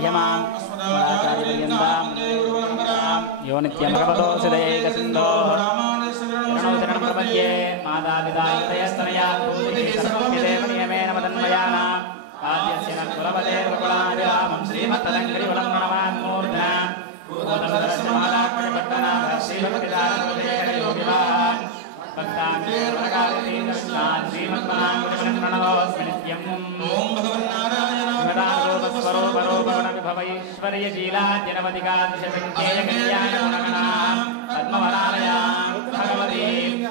मध्यमाम् अस्मदाचार्यपर्यन्तां यो नित्यं भगवतो सिद्धैकसिन्धोः शरणौ शरणं प्रपद्ये मातापितास्तनया सर्वस्य नियमेन मदन्मयानाम् आद्यस्य न कुलपते कुलाभिरामं श्रीमत्तदङ्घ्रिवलं नमान्मूर्धना भूतलदर्शमालाक्ष्मपट्टना श्रीभक्तिदारयोगिवान् भक्तान् श्रीमत्मनाङ्गणनवस्मि नित्यम् ॐ भगवन्नारायणवस्वरूपरूपगुणविभवैश्वर्यशीलाद्यनवधिकादिशसङ्ख्येयकल्याणगुणगणां पद्मवनालयां भगवती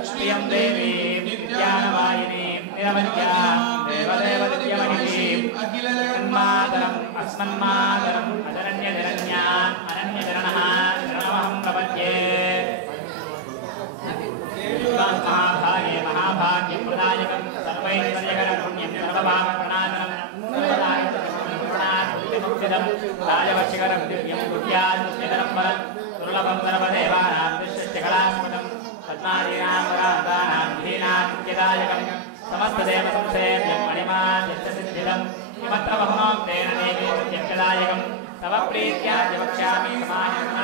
श्रियं देवीं नित्यानवायिनीं निरवध्यां देवदेवदिव्यमहिषीम् अखिलजगन्मातरम् अस्मन्मातरम् अजरण्यजरण्यान् अनन्यजरणः शरणमहं प्रपद्ये महाभागे महाभाग्यं प्रदायकं सर्वैश्वर्यकरपुण्यं सर्वभावप्रणादनं सर्वदायकमुक्तिदं राजवर्षिकरं दिव्यं गुह्याद्मुक्तिधरं वरं दुर्लभं सर्वदेवानां दृश्यकलास्पदं पद्मादीनां वरान्तानां विधीनां नित्यदायकं समस्तदेवसंसेव्यं मणिमाद्यसिद्धिदं किमत्र बहुमोक्तेन देवी सत्यक्षदायकं तव प्रीत्या वक्ष्यामि समाहितः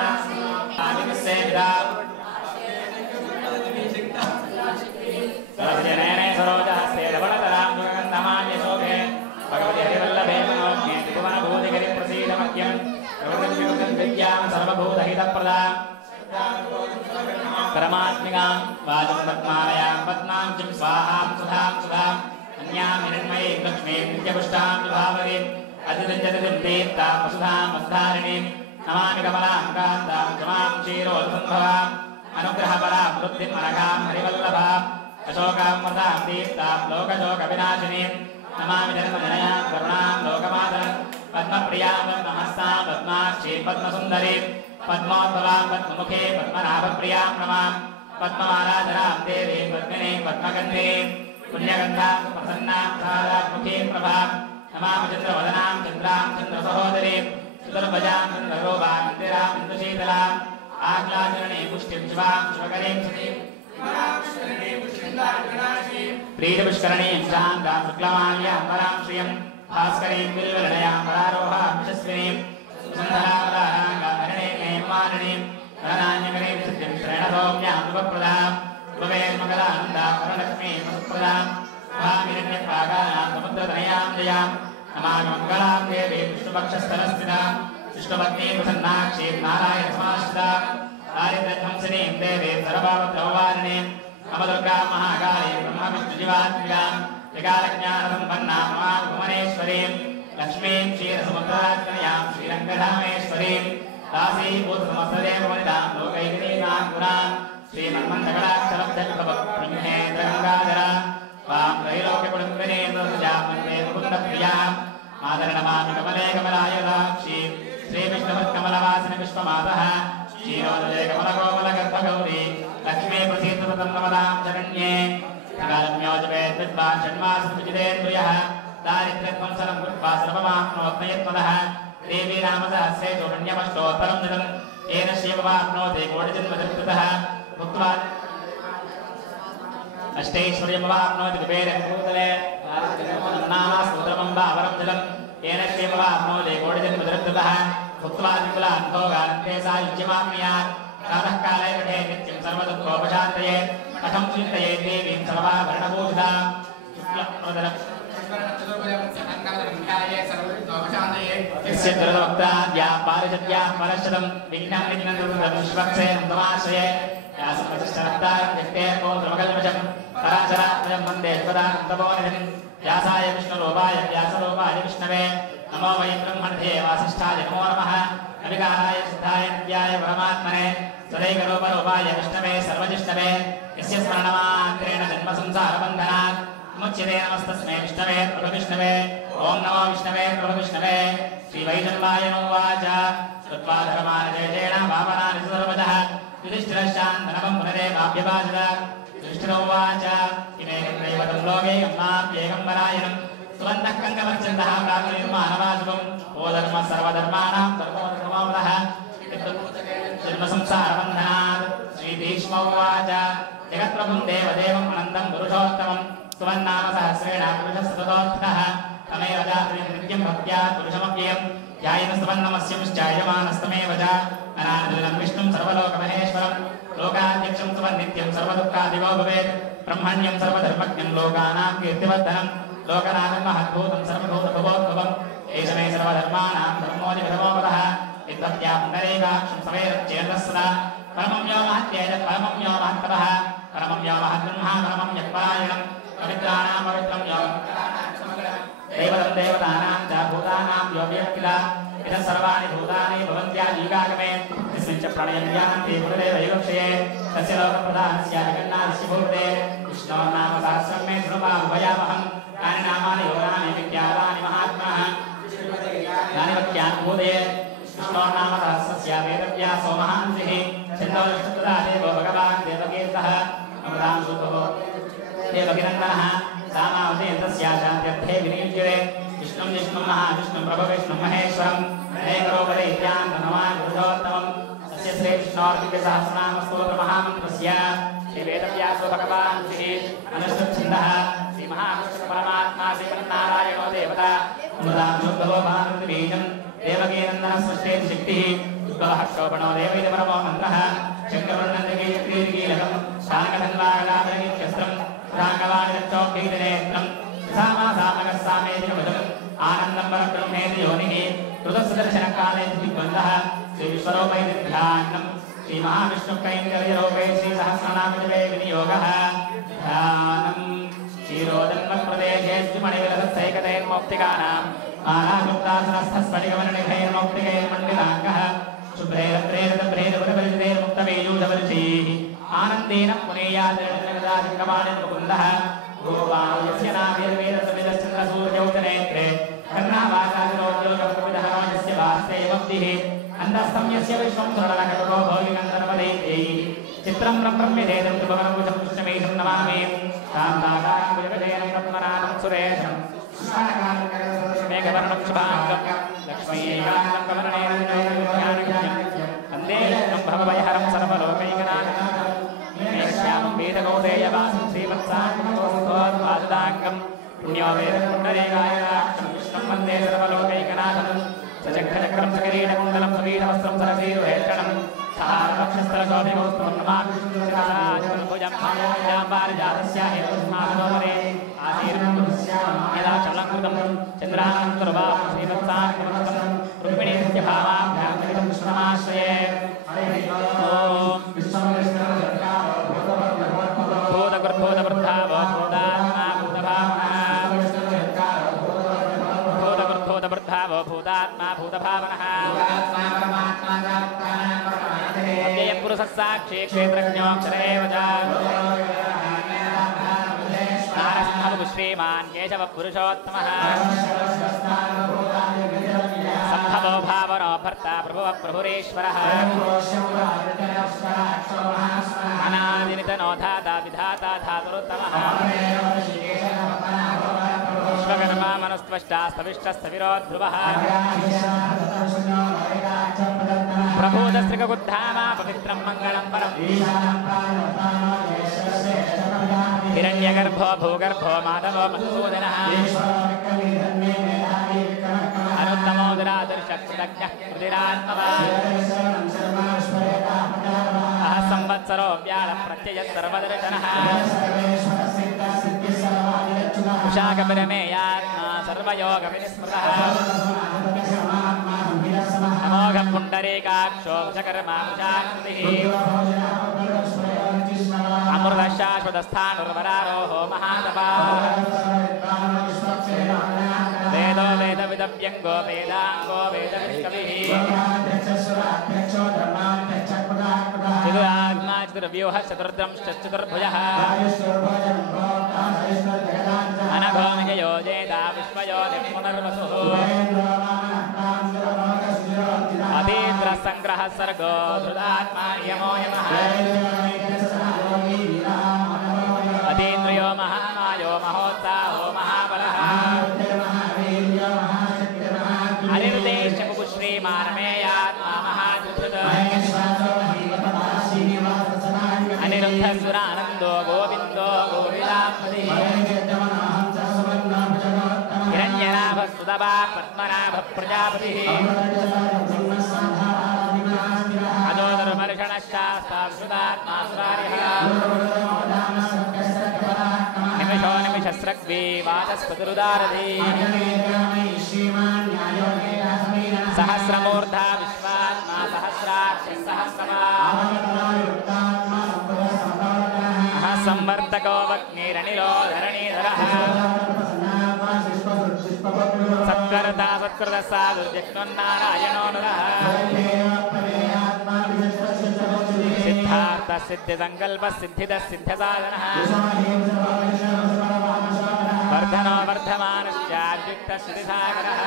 सरस्वतीनयने सरोजहस्ते लवणतरां गुणगन्धमान्यशोभे भगवति हरिवल्लभे मनोज्ञे त्रिभुवनभूतिगिरिप्रसीदमह्यं प्रकृतिं विद्यां सर्वभूतहितप्रदां परमात्मिकां वाचं पद्मालयां पद्मां च स्वाहां सुधां सुधाम् अन्यां हिरण्मयीं लक्ष्मीं नित्यपुष्टां विभावरीं अतिदिञ्जतिं तीर्थां वसुधां वसुधारिणीं नमामि कमलां कान्तां जमां क्षीरोत्सम्भवाम् अनुग्रहपरां वृद्धिम् अनघां हरिवल्लभां अशोकामृतां तीर्थां लोकशोकविनाशिनीं नमामि जन्मजनयां करुणां लोकमातरं पद्मप्रियां पद्महस्तां पद्माक्षीं पद्मसुन्दरीं पद्मोद्भवां पद्ममुखे पद्मनाभप्रियां नमां पद्ममालाधरां देवीं पद्मिनीं पद्मगन्धिनीं पुण्यगन्धां प्रसन्नां शारदात्मुखीं प्रभां नमामि चन्द्रवदनां चन्द्रां चन्द्रसहोदरीं चतुर्भुजां चन्द्ररूपां इन्दिरां इन्दुशीतलां आह्लादरणीं पुष्टिं शिवां शिवकरीं सतीं प्रीतिपुष्करणीं शान्तां शुक्लमाल्यां वरां श्रियं भास्करीं बिल्वलनयां वरारोहां यशस्विनीं सुन्दरावराङ्गाहरणीं हेममालिनीं धनान्यकरीं सिद्धिं श्रेणसौम्यां शुभप्रदां शुभवेन्मकरानन्दां वरलक्ष्मीं सुप्रदां भामिरण्यप्राकारां समुद्रतनयां जयां नमामि मङ्गलां देवीं विष्णुपक्षस्थलस्थितां विष्णुपत्नीं प्रसन्नाक्षीं नारायणसमाश्रितां दारिद्र्यध्वंसिनीं देवीं सर्वभावद्रववारिणीं नवदुर्गां महाकालीं ब्रह्मविष्णुजीवात्मिकां त्रिकालज्ञानसम्पन्नां नमामि भुवनेश्वरीं लक्ष्मीं क्षीरसमुद्रात्मयां श्रीरङ्गधामेश्वरीं दासीभूतसमस्तदेववनितां लोकैकनीमां गुणां श्रीमन्मन्दकटाक्षरब्धप्रभुब्रह्मेन्द्रगङ्गाधरां वां त्रैलोक्यकुटुम्बिनीं दर्शयां वन्दे मुकुन्दप्रियां मातरणमामि कमले कमलायदाक्षीं श्रीविष्णुवत्कमलवासिनि विश्वमातः क्षीरोदये कमलकोमलगर्भगौरी लक्ष्मी प्रसीदततं नमदां शरण्ये कालम्योजपेत् विद्वान् षण्मासमुचितेन्द्रियः दारिद्र्यध्वंसनं कृत्वा सर्वमाप्नोत्मयत्वदः देवी नामसहस्रे चोरण्यमष्टोत्तरं निदं येन शिवमाप्नोति कोटिजन्मधृतः भुक्त्वा अष्टैश्वर्यमवाप्नोति कुबेरं भूतले नामास्तोत्रमम्बावरं जलं येन शिवमाप्नोति कोटिजन्मधृतः भुक्त्वा त्रिकुलान् भोगान्ते सायुज्यमाप्नुयात् कालः काले पठे नित्यं सर्वदुःखोपशान्तये कथं चिन्तये देवीं सर्वाभरणभूषितां यस्य दुर्वक्ताद्या पारिषद्याः परशतं विघ्नं विघ्नं विश्वक्सेनं तमाश्रये यासमतिष्ठरक्तारं जक्ते पौत्रमकल्मषं पराशरात्मजं वन्दे शिवदानं तपोनिधिं व्यासाय विष्णुरूपाय व्यासरूपाय विष्णवे नमो वै ब्रह्मणे वासिष्ठाय नमो नमः अविकाराय सिद्धाय नित्याय परमात्मने सदैकरूपरूपाय विष्णवे सर्वजिष्णवे यस्य स्मरणमात्रेण जन्मसंसारबन्धनात् मुच्यते नमस्तस्मै विष्णवे प्रभविष्णवे ॐ नमो विष्णवे प्रभविष्णवे श्रीवैशम्पायनोवाच श्रुत्वा धर्मानजयेन पावनानि सर्वतः युधिष्ठिरश्चान्तनवं पुनरेवाभ्यभाषत युधिष्ठिरोवाच इमे दैवतं लोके यम्माप्येकं परायणं सुवन्नः कङ्गमर्चन्दः प्रागुर्मानवासुकं ओ धर्मः सर्वधर्माणां धर्मोधर्मोऽवतः जन्मसंसारबन्धनात् श्रीभीष्मोवाच जगत्प्रभुं देवदेवम् अनन्तं पुरुषोत्तमं सुवन्नाम सहस्रेण पुरुषः सततोत्थितः तमेव जातुं नित्यं भक्त्या पुरुषमव्ययम् ध्यायनस्तवन्नमस्यं चायमानस्तमेव च अनादिनं विष्णुं सर्वलोकमहेश्वरं लोकाध्यक्षं सुवन्नित्यं सर्वदुःखादिवो भवेत् ब्रह्मण्यं सर्वधर्मज्ञं लोकानां कीर्तिवर्धनं लोकनाथं महद्भूतं सर्वभूतभवोद्भवम् एष मे सर्वधर्माणां धर्मोऽधिपतमोपदः इत्तत्या पुण्डरीकाक्षं सवेदं चेतः सदा परमं यो महत्येज परमं यो महत्तपः परमं यो महद्ब्रह्मा परमं यत्परायणं पवित्राणां पवित्रं यो देवतं देवतानां च भूतानां यो व्यक्तिः इदं सर्वाणि भूतानि भवन्त्यादियुगागमे तस्मिन् च प्रणयं यान्ति पुनरेव युगक्षये तस्य लोकप्रधानस्य जगन्नाथस्य भूते विष्णोः नाम सहस्रं मे शृणुमाभयामहं तानि नामानि योगानि विख्यातानि महात्मनः तानि वक्यानि भूतये विष्णोः नाम सहस्रस्य वेदव्यासो महान्तिः छन्दोदष्टप्रदा देवो भगवान् देवकीर्तः अमृतां सुतो देवकीनन्दनः सामावतेन्द्रस्य शान्त्यर्थे विनियुज्यते विष्णुं विष्णुं महाविष्णुं प्रभुविष्णुं महेश्वरं अनेकरूपदैत्यान्तनमान् पुरुषोत्तमं तस्य श्रीविष्णोर्दिव्यसहस्रनामस्तोत्रमहामन्त्रस्य श्रीवेदव्यासो भगवान् अनुष्ठुच्छन्दः श्रीमहाविष्णुपरमात्मा श्रीमन्नारायणो देवता अमृतां शुद्धो भानुर्बीजं देवकीनन्दनः सृष्टेति शक्तिः उद्भवः शोभनो देवैति परमो मन्त्रः शङ्करवर्णन्दकीर्तिकीलकं शाङ्कधन्वागदाभरगीत्यस्त्रं राङ्गवाणिरक्षोक्तीर्णेत्रं सामासामकः सामेतिकमिदम् आनन्दं परब्रह्मेति योनिः कृतसुदर्शनकालेति दिग्बन्धः श्रीविश्वरूपैर्ध्यानं श्रीमहाविष्णुकैङ्कर्यरूपे श्रीसहस्रनामजपे विनियोगः ध्यानं क्षीरोदन्मप्रदेशे श्रीमणिविलसत्सैकतैर्मौक्तिकानां मालामुक्तासनस्थस्फटिकवर्णिकैर्मौक्तिकैर्मण्डिताङ्गः शुभ्रैरत्रेरतभ्रैरपुरपरिचितैर्मुक्तवेजूधवरुचैः आनन्देन पुनेयादिकमाणिर्मुकुन्दः गोपालस्य नाभिर्वेदसमिदश्चन्द्रसूर्यौतनेत्रे कर्णावासादिरोद्योगप्रविदः राजस्य वास्तैवब्धिः अन्तस्तम्यस्य विश्वं सुरनकटको भोगिकन्दर्वदैत्यैः चित्रं ब्रह्म्यधेदं त्रिभुवनभुजं कृष्णमेशं नमामि शान्ताकारं भुजगशयनं पद्मनाभं सुरेशं मेघवर्णं शुभाङ्गं लक्ष्मीकान्तं कमलनयनं वन्दे विष्णुं भवभयहरं सर्वलोकैकनाथं श्यामं वेदगौरेयवासं श्रीवत्साङ्गं पुण्यो वेदकुण्डलेकायनाक्षं विष्णुं वन्दे सर्वलोकैकनाथं सचक्रचक्रं सकिरीटकुण्डलं सवीरवस्त्रं सरसीरुहेक्षणं सहारवक्षस्थलशोभिमौस्तमं नमाभुजं पारिजातस्य हेतुस्मासोपरे आशीर्यदाचलङ्कृतं चन्द्रानन्तर्वाहं श्रीवत्साङ्गमस्तं रुक्मिणीस्य भावाभ्यां चरितं कृष्णमाश्रये भूतकृद्भूतवृद्धावो भूतात्मा भूतभावनः भूतात्मा भूतभावनः अव्ययपुरुषः साक्षी क्षेत्रज्ञोऽक्षरेव च नारसिंहः श्रीमान् केशवः पुरुषोत्तमः सम्भवो भावनो भर्ता प्रभुः प्रभुरेश्वरः अनादिनितनो धाता विधाता धातुरुत्तमः विश्वकर्मा मनुस्त्वष्टास्तविष्टस्तविरो ध्रुवः प्रभूतस्त्रिकगुद्धामा पवित्रं मङ्गलं परम् हिरण्यगर्भो भूगर्भो माधवो मधुसूदनः अनुत्तमोदरादर्शकृतज्ञः कृतिरात्मवान् संवत्सरो व्याळप्रत्ययः सर्वदर्शनः कुशाकपरमेयात्मा सर्वयोगविनिस्मृतः अमोघपुण्डरीकाक्षो वृषकर्मा कुशाकृतिः अमृतशाश्वतस्थाणुर्वरारोहो महातपाः वेदो वेदविदव्यङ्गो वेदाङ्गो वेदविष्कविः चतुरात्मा चतुर्व्यूहः चतुर्द्रंश्चतुर्भुजः अनघोमययो जेता विश्वयोनिः अतीन्द्रसङ्ग्रहः सर्गो धृतात्मा यमो यमः अतीन्द्रियो महामायो महोत्साहो महाबलः हरिर्देशमुखु श्रीमानमेयात्मा महाधृत अनिरुद्धसुरानन्दो गोविन्दो गोविदापतिः हिरण्यनाभः सुदभा पद्मनाभः प्रजापतिः प्रजापतिः अजोदर्मर्षणश्चास्तात्मा निमिषो निमिषस्रग्वी वाचस्पतिरुदारधी सहस्रमूर्धा विश्वात्मा सहस्राक्षः सहस्रमा संवर्तको वग्निरनिलो धरणीधरः सत्कर्ता सत्कृतः साधुर्जग्नोन्नारायणो नरः सिद्धार्थ सिद्धिसङ्कल्प सिद्धिदः सिद्ध्यसाधनः वर्धनो वर्धमानश्चाद्युक्तः श्रुतिसागरः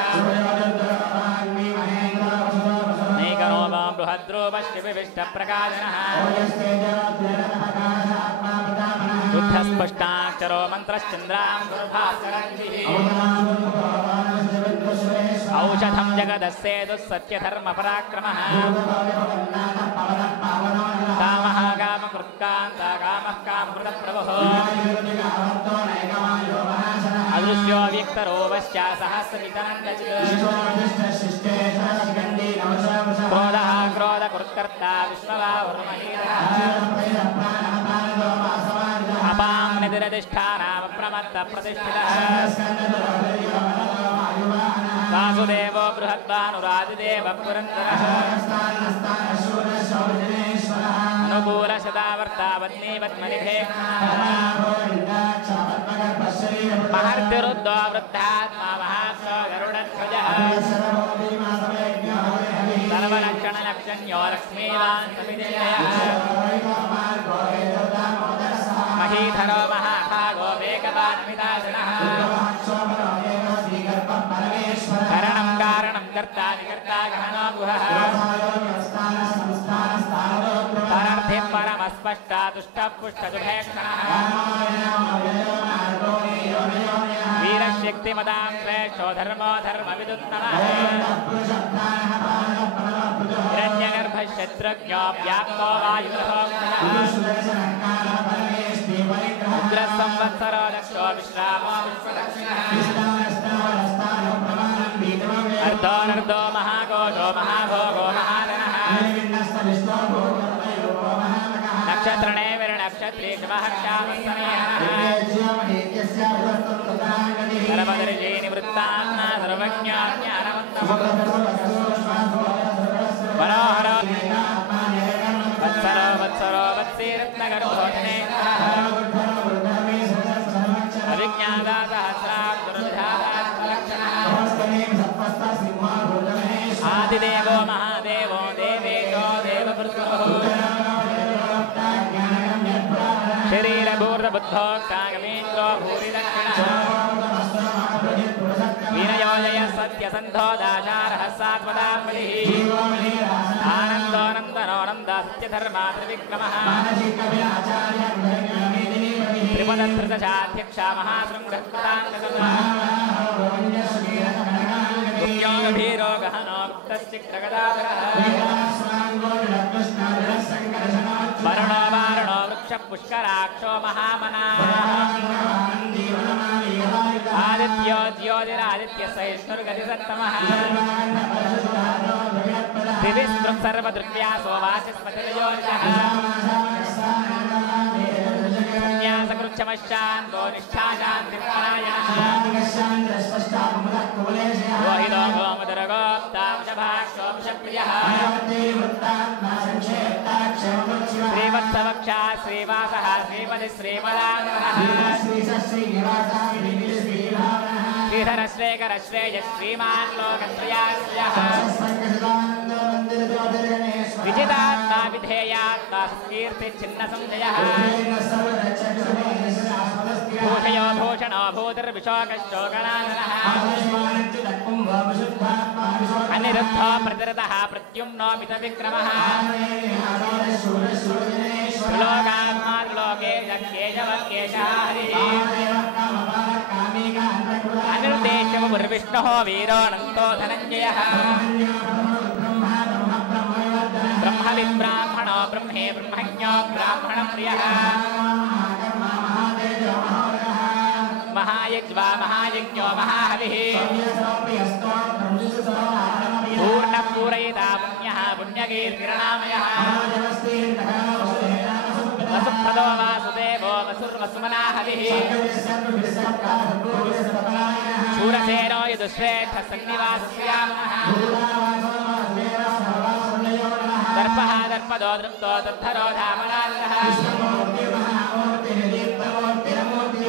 नैकनो मां बृहद्रूपश्चिविष्टप्रकाशनः शुद्धस्पष्टाक्षरो मन्त्रश्चन्द्रां औषधं जगदस्येतुः सत्यधर्मपराक्रमः कामः कामकृत्कान्ता कामः कामकृतप्रभुः अदृश्यो व्यक्तरोपश्च सहस्रवितनन्दचित् क्रोधः क्रोधकृत्कर्ता विश्ववाहुर्महीरः अपां निधिरधिष्ठानामप्रमत्तप्रतिष्ठितः वासुदेवो बृहद्भानुरादिदेवः पुरन्दरः अनुकूलशतावर्तावत्नीवत्मनिभे महर्तिरुद्धो वृद्धात्मा महात्मा गरुडध्वजः सर्वलक्षणलक्षण्यो लक्ष्मीवान् समिदेयः महीधरो महाभागो वेगवान्मिताशनः करणं कारणं कर्ता विकर्ता गहनो गुहः परार्थे परमस्पष्टा तुष्टपुष्टदुभेक्षणः वीरशक्तिमदां श्रेष्ठो धर्मो धर्मविदुत्तमः हिरण्यगर्भशत्रुघ्नो व्याप्तो वायुर्होक्षणः उग्रसंवत्सरो दक्षो विश्रामो अर्धोनर्धो महाकोशो महाभोगो महाधनः नक्षत्रणे विरनक्षत्रेषु महर्षामसमेहनः सर्वदर्शी निवृत्तात्मा सर्वज्ञानवन्तः मनोहरो वत्सरो वत्सरो वत्सीरत्नगर्भोधने अभिज्ञाता सहस्राक्षरलक्षणः आदिदेवो महादेवो देवेशो देवपुरुषो शरीरभूर्बुद्धोक्तागमेन्द्रो भूरिदक्षिणः विनयोजय सत्यसन्धो दाशारः सात्वदाम्बलिः आनन्दोऽनन्दनोऽनन्द सत्यधर्मा त्रिविक्रमः त्रिपदधृतशाध्यक्षा महाशृङ्गः गुह्योगभीरो गहनो गुप्तश्चित्रगदाधरः वरुणो वारुणो वृक्षपुष्कराक्षो महामनाः आदित्यो ज्योतिरादित्यसहिष्णुर्गतिसत्तमः दिविस्पृक् सर्वदृग्व्यासो वाचस्पतिर्योनिजः संन्यासकृच्छमश्चान्तो निष्ठाशान्तिर्परायणः रोहितो गोमदरगोप्तांशभाक्षोऽंशप्रियः श्रीवत्सवक्षा श्रीवासः श्रीमति श्रीमदानवः श्रीधरश्रेखरश्रेय श्रीमान् लोकत्रयास्यः विजितात्मा विधेयात्मा कीर्तिच्छिन्नसंशयः भूषयो भूषणो भूतिर्विशोकश्चोकनाशनः अनिरुद्धो प्रतिरतः प्रद्युम्नो मितविक्रमः त्रिलोकात्मा त्रिलोके केशवकेशः हरिः अनिरुद्धेशमुर्विष्णुः वीरोऽनन्तो धनञ्जयः ब्रह्मविद्ब्राह्मणो ब्रह्मे ब्रह्मज्ञो ब्राह्मणप्रियः महा महायज्वा महायज्ञो महाहविः पूर्णः पूरयिता पुण्यः पुण्यकीर्तिरनामयः वसुप्रदो वासुदेवो वसुर्वसुमनाहविः शूरसेनो यदुश्रेष्ठः सन्निवासस्यामः दर्पः दर्पदो दृप्तो दर्धरो धामराजः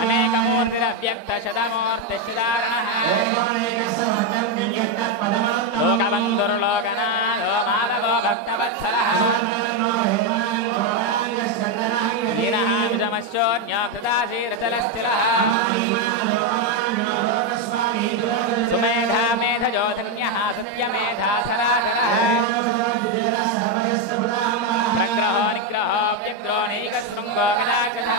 अनेकमूर्तिरव्यक्तशतमूर्तिश्चिदारणः लोकबन्धुर्लोकनाथो माधवो भक्तवत्सलः दीनः विषमश्चोऽन्यो कृताशीरचलश्चिलः सुमेधा मेधजो धन्यः सत्यमेधाधराधरः प्रग्रहो निग्रहो व्यग्रो नैकशृङ्गो गदाक्षः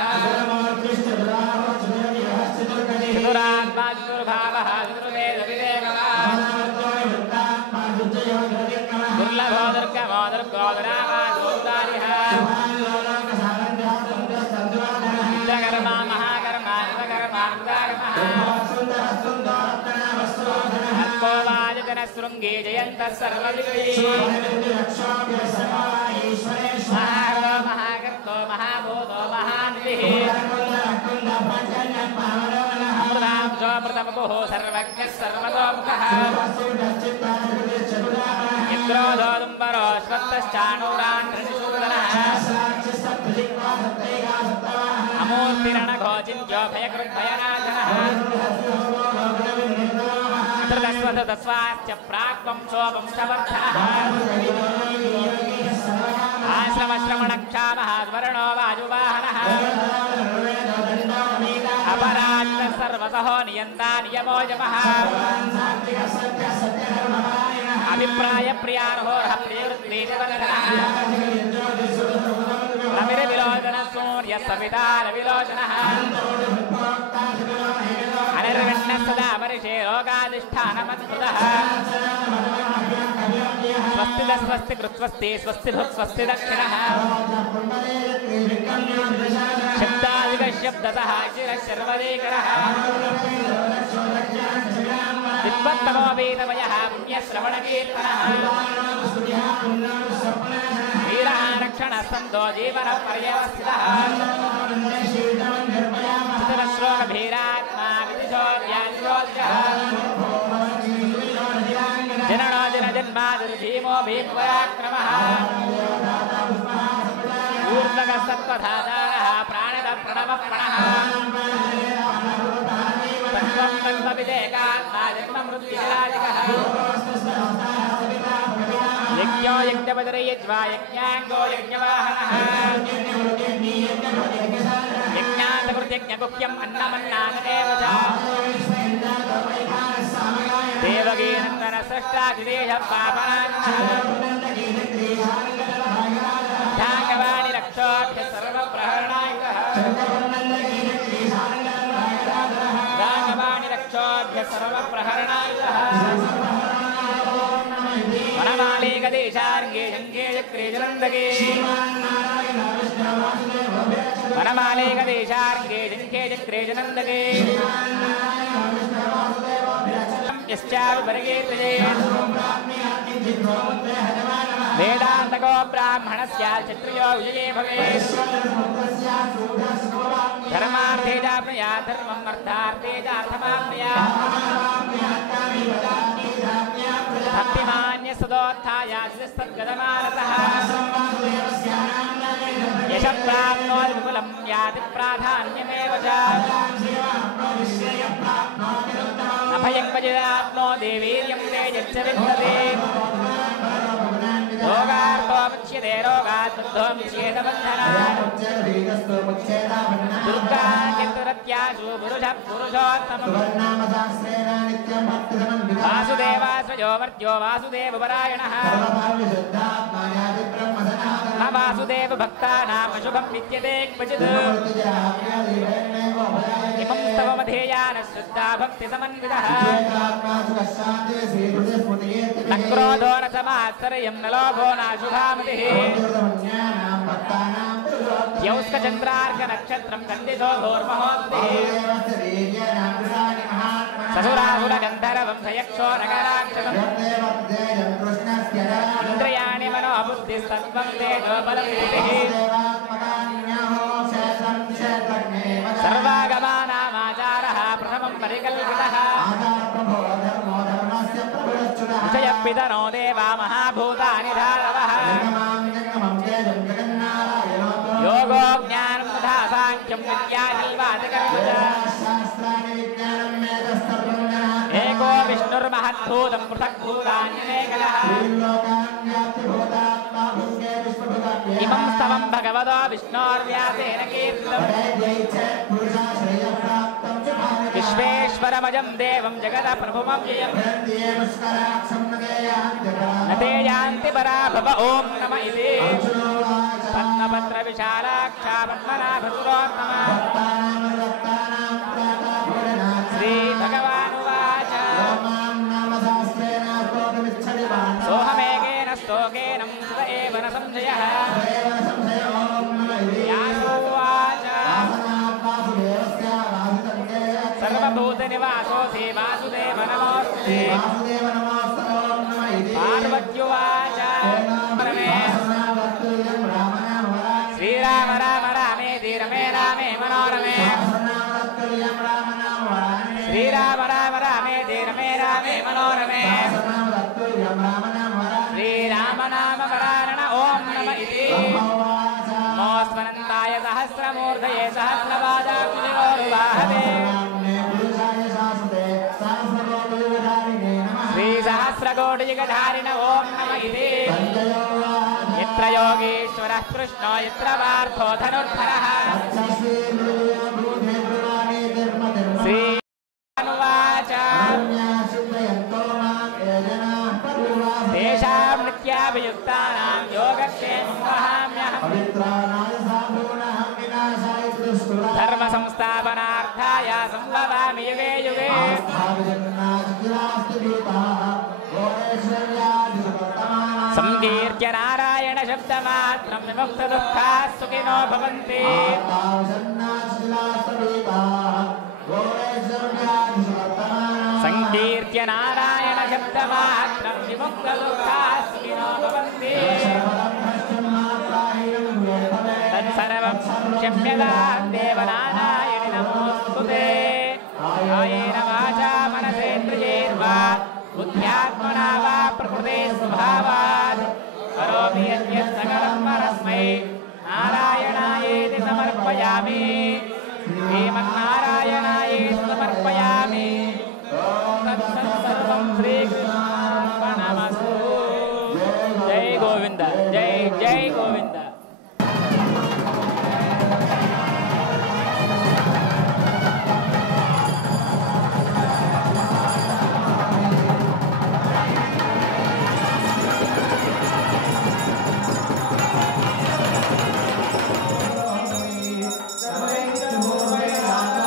चतुरात्मा चतुर्भावः चतुर्वेदविवेकवान् दुर्लभो दुर्गमो दुर्गो दुरावादोदारिः इंद्रकर्मा महाकर्मा इंद्रकर्मा उदाकर्मः अर्को वाजनशृङ्गी जयन्तः सर्वविजयी महारो महाकर्तो महाभूतो महानिधिः अमृतांशोऽमृतमुः सर्वज्ञः सर्वतोमुखः इन्द्रोदोदुम्बरो श्वत्तश्चाणूरान् ऋषिशूदनः अमूर्तिरणघोचिन्त्यो भयकृद्भयनाशनः धृतस्वधृतस्वाश्च प्राक्वंशो वंशवर्धनः आश्रमश्रमणक्षामः स्वर्णो वायुवाहनः अपराजित सर्वतः नियन्ता नियमो यमः अभिप्राय प्रियार्होर्ह प्रियवृत्तिनिवर्धनः रविर्विलोचनः सूर्यः सवितारविलोचनः अनिर्विण्णः सदा वर्षे रोगाधिष्ठानमद्भुतः स्वस्तिद स्वस्ति कृत्स्वस्ति स्वस्ति भुक् स्वस्ति दक्षिणः शब्दादिकशब्दतः चिरशर्वदेकरः विद्वत्तमो वेदमयः पुण्यश्रवणकीर्तनः वीरः रक्षणः सन्तो जीवनपर्यवस्थितः चतुरश्लोकभीरात्मा विदिशोऽध्यादिशोऽध्यः जननो जनजन्मादिर्भीमो भीमपराक्रमः ऊर्ध्वगः सत्त्वधातारः प्राणदः प्रणवः प्रणः तत्त्वं तत्त्वविदेकात्मा जन्ममृत्युराजिकः यज्ञो यज्ञपतिर्यज्वा यज्ञाङ्गो यज्ञवाहनः यज्ञान्तकृत्यज्ञगुह्यम् अन्नमन्नाददेव च देवगीनन्दनस्रष्टाधिदेशः पापनाशनः ढाकवाणि रक्षोभ्यः सर्वप्रहरणायुधः ढाकवाणि रक्षोभ्यः सर्वप्रहरणायुधः वनमाले गदेशार्गे शङ्खे चक्रे जलन्दके वनमाले गदेशार्गे शङ्खे चक्रे जलन्दके यश्चाविवर्गेतये वेदान्तको ब्राह्मणस्य क्षत्रियो विजये भवेत् धर्मार्थे चाप्नुया धर्मम् अर्थार्थे चार्थमाप्नुया भक्तिमान्य सदोत्थाय सद्गतमानसः यशः प्राप्नोति विपुलं याति प्राधान्यमेव च अभयं क्वचिदाप्नोति वीर्यं तेजश्च विन्दते रोगार्थो मुच्यते रोगात् बुद्धो मुच्येत बन्धनात् दुर्गान्यन्तरत्याशु पुरुषः पुरुषोत्तमः वासुदेवाश्रयो मर्त्यो वासुदेवपरायणः न वासुदेव भक्तानाम् अशुभं विद्यते क्वचित् इमं स्तवमधेयानः श्रद्धा भक्तिसमन्वितः न क्रोधो न समात्सर्यं न लोभो नाशुभामतिः यौस्कचन्द्रार्कनक्षत्रं कन्दितो घोर्महोत्तिः ससुरासुर गन्धर्वंशयक्षो नगराक्षसम् इन्द्रियाणि मनोबुद्धिस्तत्त्वं तेजोबलं सर्वागमानामाचारः प्रथमं परिकल्पितः विषयपितरो देवा महाभूतानि धारवः योगो ज्ञानं तथा साङ्ख्यं विद्यानिर्वाचकर्म एको विष्णुर्महद्भूतं पृथग्भूतान्यनेकः इमं स्तवं भगवतो विष्णोर्व्यासेन कीर्तितम् विश्वेश्वरमजं देवं जगतः प्रभुमव्ययम् न ते यान्ति पराभव ॐ नम इति पद्मपत्रविशालाक्षा पद्मनाभसुरोत्तमा श्रीभगवानुवाच सोऽहमेकेन स्तोकेन सुत एव न संशयः व्यासोवाच सर्वभूतनिवासोऽसि वासुदेव नमोऽस्तुते पार्वत्युवाच श्रीराम राम रामेति रमे रामे मनोरमे श्रीराम राम रामेति रमे रामे मनोरमे श्रीराम नाम वरानन ॐ नम इति नमोऽस्मन्ताय सहस्रमूर्धये सहस्रपादाब्जयोरुवाहवे श्रीसहस्रकोटियुगधारिण ॐ नम इति यत्र योगीश्वरः कृष्णो यत्र पार्थो धनुर्धरः श्रीनुवाच तेषां नित्याभियुक्तानां योगक्षेमं वहाम्यहम् धर्मसंस्थापनार्थाय सम्भवामि युगे युगे संकीर्त्य नारायण शब्दमात्रं विमुक्तदुःखाः सुखिनो भवन्ति संकीर्त्य नारायण शब्दमात्रं विमुक्तदुःखाः सुखिनो भवन्ति तत्सर्वं क्षम्यतां देवनारायणि नमोऽस्तुते कायेन वाचा मनसेन्द्रियैर्वा बुद्ध्यात्मना वा प्रकृते स्वभावात् करोमि यद्यत् सकलं परस्मै नारायणायेति समर्पयामि श्रीमन्नारायणायेति समर्पयामि तत्सर्वं श्रीकृष्णार्पणमस्तु जय गोविंद जय जय गोविंद Bye.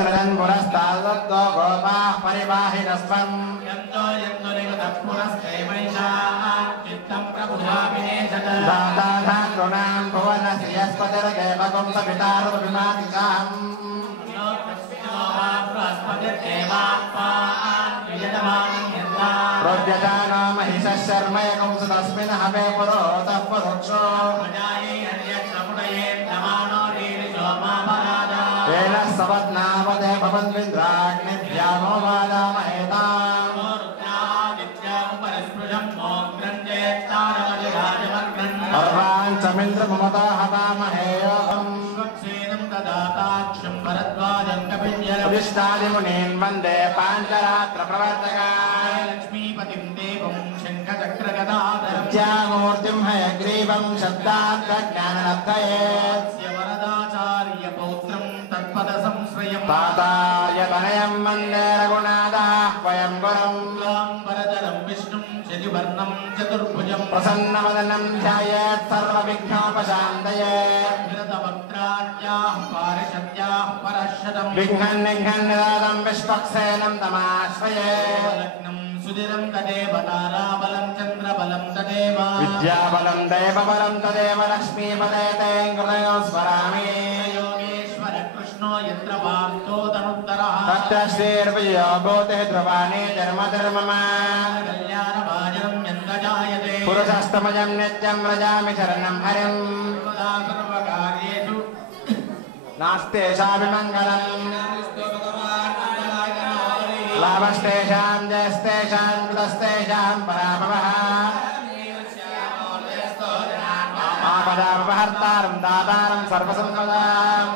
यदनदन् पुरस्तादत्तो गोपाः परिवाहिनस्त्वम् यन्तो निगतः पुरस्तेवैषाः चित्तं प्रबुधाभिनेशत दाता धातॄणां भुवनस्य यस्पतिर्देवकं सवितारुपविमातिकाम् प्रोद्यजानो महिषः शर्मयकं सुतस्मिन् हवे पुरोतः पुरुक्षो तेन सवत्नावदे भवन्विन्द्राग्निभ्यामो वादामहेताम् अर्वाञ्चमिन्द्रममता हवामहेयोगम् अभिष्टादिमुनीन् वन्दे पाञ्चरात्रप्रवर्तकान् लक्ष्मीपतिं देवं शङ्खचक्रगदाधरं विद्यामूर्तिं हयग्रीवं शब्दार्थज्ञानलब्धये वरदाचार्यपौत्रं तत्पदसंश्रयं तातार्यतनयं वन्दे रघुनाथाह्वयं गुरुं वरदरं विष्णुं शशिवर्णं चतुर्भुजं प्रसन्नवदनं ध्यायेत् सर्वविघ्नोपशान्तये वक्त्राद्याः पारिषद्याः परशतं विघ्नन्निघ्नन्निदातं विश्वक्सेनं तमाश्रये लग्नं सुधिरं तदेव ताराबलं चन्द्रबलं तदेव विद्याबलं दैवबलं तदेव लक्ष्मीपदे ते हृदयो स्मरामि योगेश्वर कृष्णो यत्र वार्तो तनुत्तरः तत्तश्रीर्विजयो भूतिः ध्रुवाणि धर्मधर्ममा कल्याणभाजनं यत्र जायते पुरुषस्तमजं नित्यं व्रजामि शरणं हरिम् सदा सर्वकार्येषु नास्तेषाभिमङ्गलम् लाभस्तेषां जयस्तेषां कृतस्तेषां पराभवः आपदापहर्तारं दातारं सर्वसम्पदाम्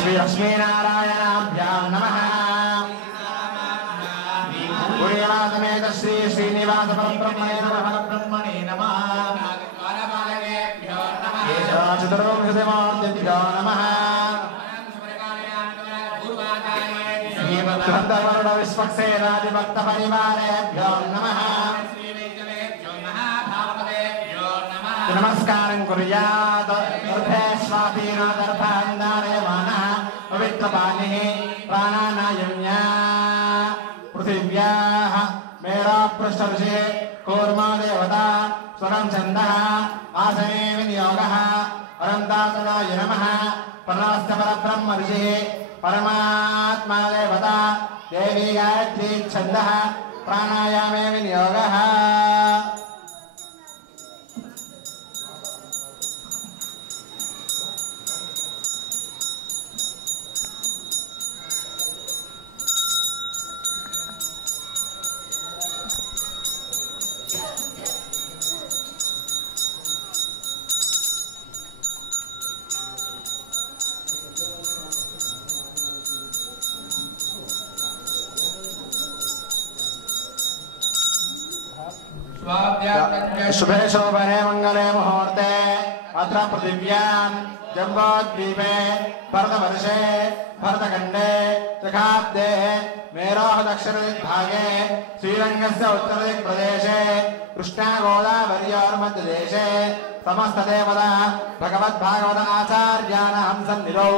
श्रीलक्ष्मीनारायणाभ्यां नमः पुरीवासमेत श्री श्रीनिवास परब्रह्मणे नमः ब्रह्मणे नमः चतुर्विंशतिमूर्तिभ्यो नमः श्रीमद् विश्वक्सेनादिभक्तपरिवारेभ्यो नमः नमस्कारं कुर्यात् स्वाधीनादर्भान्दारयमानः पवित्रपाणिः प्राणानायम्या पृथिव्याः मेरापृष्ठऋषे कूर्मा देवता स्वरं छन्दः आसने विनियोगः अनन्तासनाय नमः प्रणवस्य परब्रह्म ऋषिः परमात्मा देवता देवी गायत्री छन्दः प्राणायामे विनियोगः शुभे शोभने मंगले मुहूर्ते अत्र पृथिव्यां जम्बोद्वीपे भरतवर्षे भरतखण्डे चखाब्दे मेरोः दक्षिणदिग्भागे श्रीरङ्गस्य उत्तरदिक्प्रदेशे कृष्णागोदावर्योर्मध्यदेशे समस्तदेवता भगवद्भागवत आचार्याणां सन्निधौ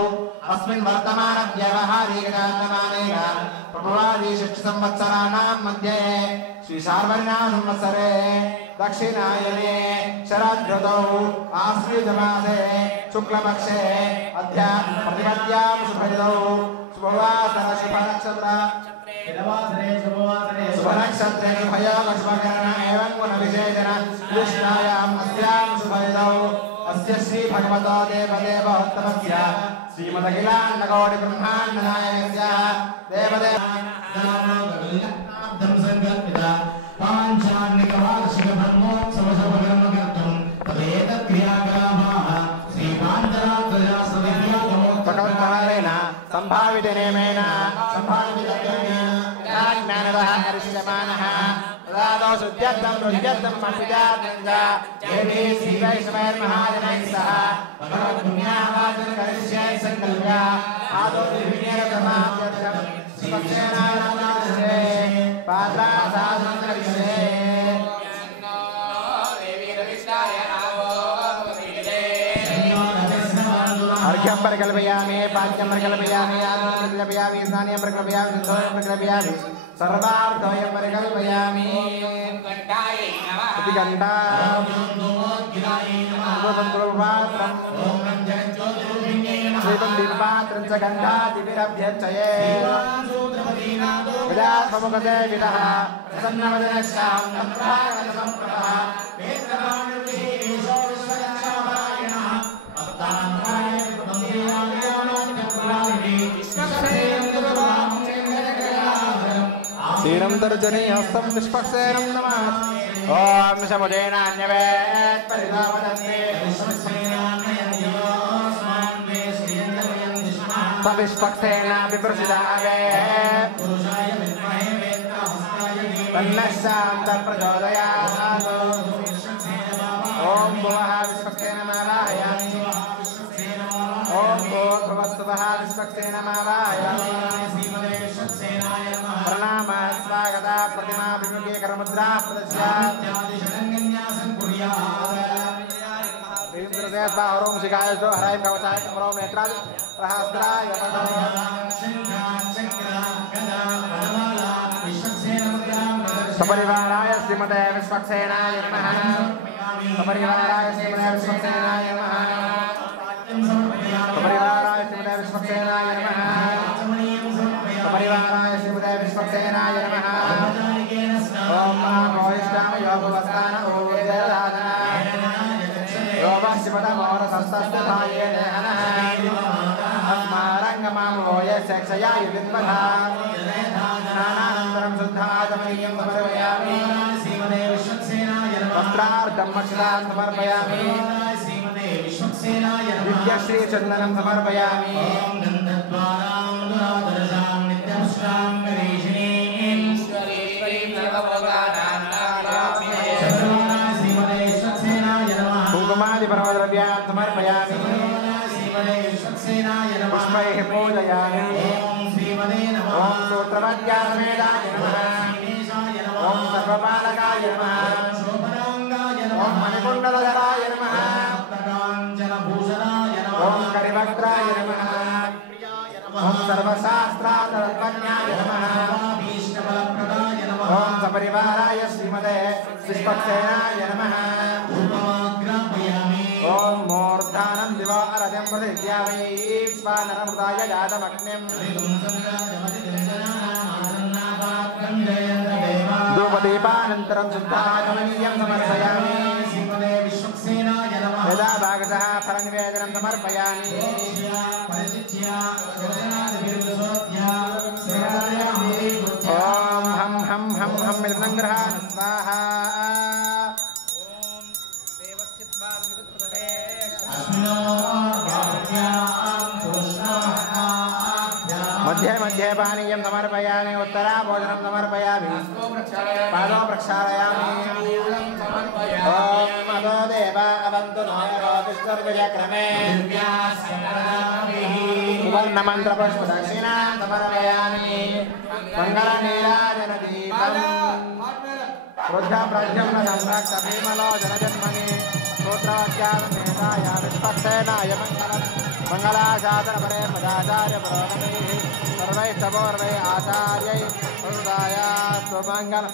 अस्मिन् वर्तमानव्यवहारिकजातमानेन प्रभवादिशिष्टसंवत्सराणां मध्ये श्रीशार्वर्यासंवत्सरे दक्षिणायने शरदृतौ आश्विजमासे शुक्लपक्षे अद्य प्रतिपद्यां शुभऋतौ शुभवासर शुभनक्षत्र शुभनक्षत्रे शुभयोगशुभकरण एवं गुणविशेषण कृष्णायाम् अस्यां शुभऋतौ अस्य श्री भगवतो देवदेवोत्तमस्य श्रीमदखिलाण्डकोटिब्रह्माण्डनायकस्य देवदेवं संकल्पिता पाञ्चान्निकवार्षिकब्रह्मोत्सवशुभकर्मकर्तुं तदेतत्क्रियाकलापाः श्रीपाञ्चरात्रयासविद्योगोत्तकल्पनेन सम्भावितनेमेन ज्ञानदः हरिष्यमानः राधो शुद्ध्यर्थं रुद्ध्यर्थं मपिजातं देवी श्रीवैष्णवैर्महाजनैः सह भगवत्पुण्यावाचन करिष्ये सङ्कल्प्य आदौ दिव्येरसमाप्यर्थं श्रीपक्षेनाराधनाश्रे पात्रासाधनकरिष्ये अर्घ्यं परिकल्पयामि पाद्यं परिकल्पयामि आत्मनं परिकल्पयामि स्नानं परिकल्पयामि सिद्धोयं परिकल्पयामि सर्वार्थोयं परिकल्पयामि प्रतिघण्टा सर्वतन्त्रपात्रं श्रीतं दीपपात्रं च गन्धादिभिरभ्यर्चये विदात्ममुखते विदः प्रसन्नवदनश्यां तत्प्रभागतसम्प्रभः सीनं तर्जनी हस्तं निष्पक्षेनं नमः ॐ शमुदेनान्यवेत् परिधावदन्ते सविष्पक्षेन विप्रसिदावे तन्नश्शान्तं प्रचोदयात् ॐ भुवः विष्पक्षेन मावाहयामि ॐ भूर्भुवस्सुवः विष्पक्षेन मावाहयामि प्रणामः स्वागता प्रतिमा विमुखे करमुद्रा प्रदर्शयात् इंद्रदेव बाहरों शिखाय जो हराय कवचाय कमरों नेत्राय प्रहास्त्राय सपरिवाराय श्रीमते विश्वक्सेनाय नमः सपरिवाराय श्रीमते विश्वक्सेनाय नमः सपरिवाराय श्रीमते विश्वक्सेनाय नमः सपरिवाराय श्रीमते विश्वक्सेनाय नमः ओम नमोष्टाम योगवस्थान ओम जयदाना योगशिवदमोर संस्थास्थाये नमः अस्मारंगमामोय सेक्षया युविद्मधा स्नानानन्तरं शुद्धाचमनीयं समर्पयामि श्रीमते विश्वक्सेनाय नमः वस्त्रार्धं मक्षदां समर्पयामि श्रीमते विश्वक्सेनाय नमः दिव्यश्री चन्दनं समर्पयामि ओम गन्धद्वारां दुरादर्शां नित्यपुष्टां गणेशिनीं ईश्वरीं सर्वभोगानां श्रीमते विश्वक्सेनाय नमः कुङ्कुमादि परमद्रव्यां समर्पयामि श्रीमते विश्वक्सेनाय नमः पुष्पैः पूजयामि ओम श्रीमते नमः ओम सूत्रवद्यासमेदाय नमः ओम सर्वपालकाय नमः ओम मणिकुण्डलधराय नमः ओम करिवक्त्राय नमः ओम सर्वशास्त्रार्थज्ञाय नमः ओम सपरिवाराय श्रीमते विश्वक्सेनाय नमः ओम मूर्धानं दिवारजं प्रतिध्यामि स्वानरमृताय जातमग्निं धूपदीपानन्तरं शुद्धाचमनीयं समर्पयामि श्रीमते विश्वक्सेनाय नमः यदा भागतः फलनिवेदनं समर्पयामि ओम हम मित्रं गृहाण स्वाहा मध्ये मध्ये पानीयं समर्पयामि उत्तरा भोजनं समर्पयामि पादौ प्रक्षालयामि ओम मदो देवा अवन्तु नो विश्वविजक्रमे सुवर्णमन्त्रपुष्पदक्षिणां समर्पयामि मङ्गलनीराजनदीपं रुद्रप्रद्युम्नसंरक्षभीमलो जनजन्मनि सूत्रवत्यामेधाय विश्वक्सेनाय मङ्गलम् मंगलाशासनपरे मदाचार्य पुरोगमैः सर्वैस्तवोर्वै आचार्यै वरुदाय स्वमङ्गल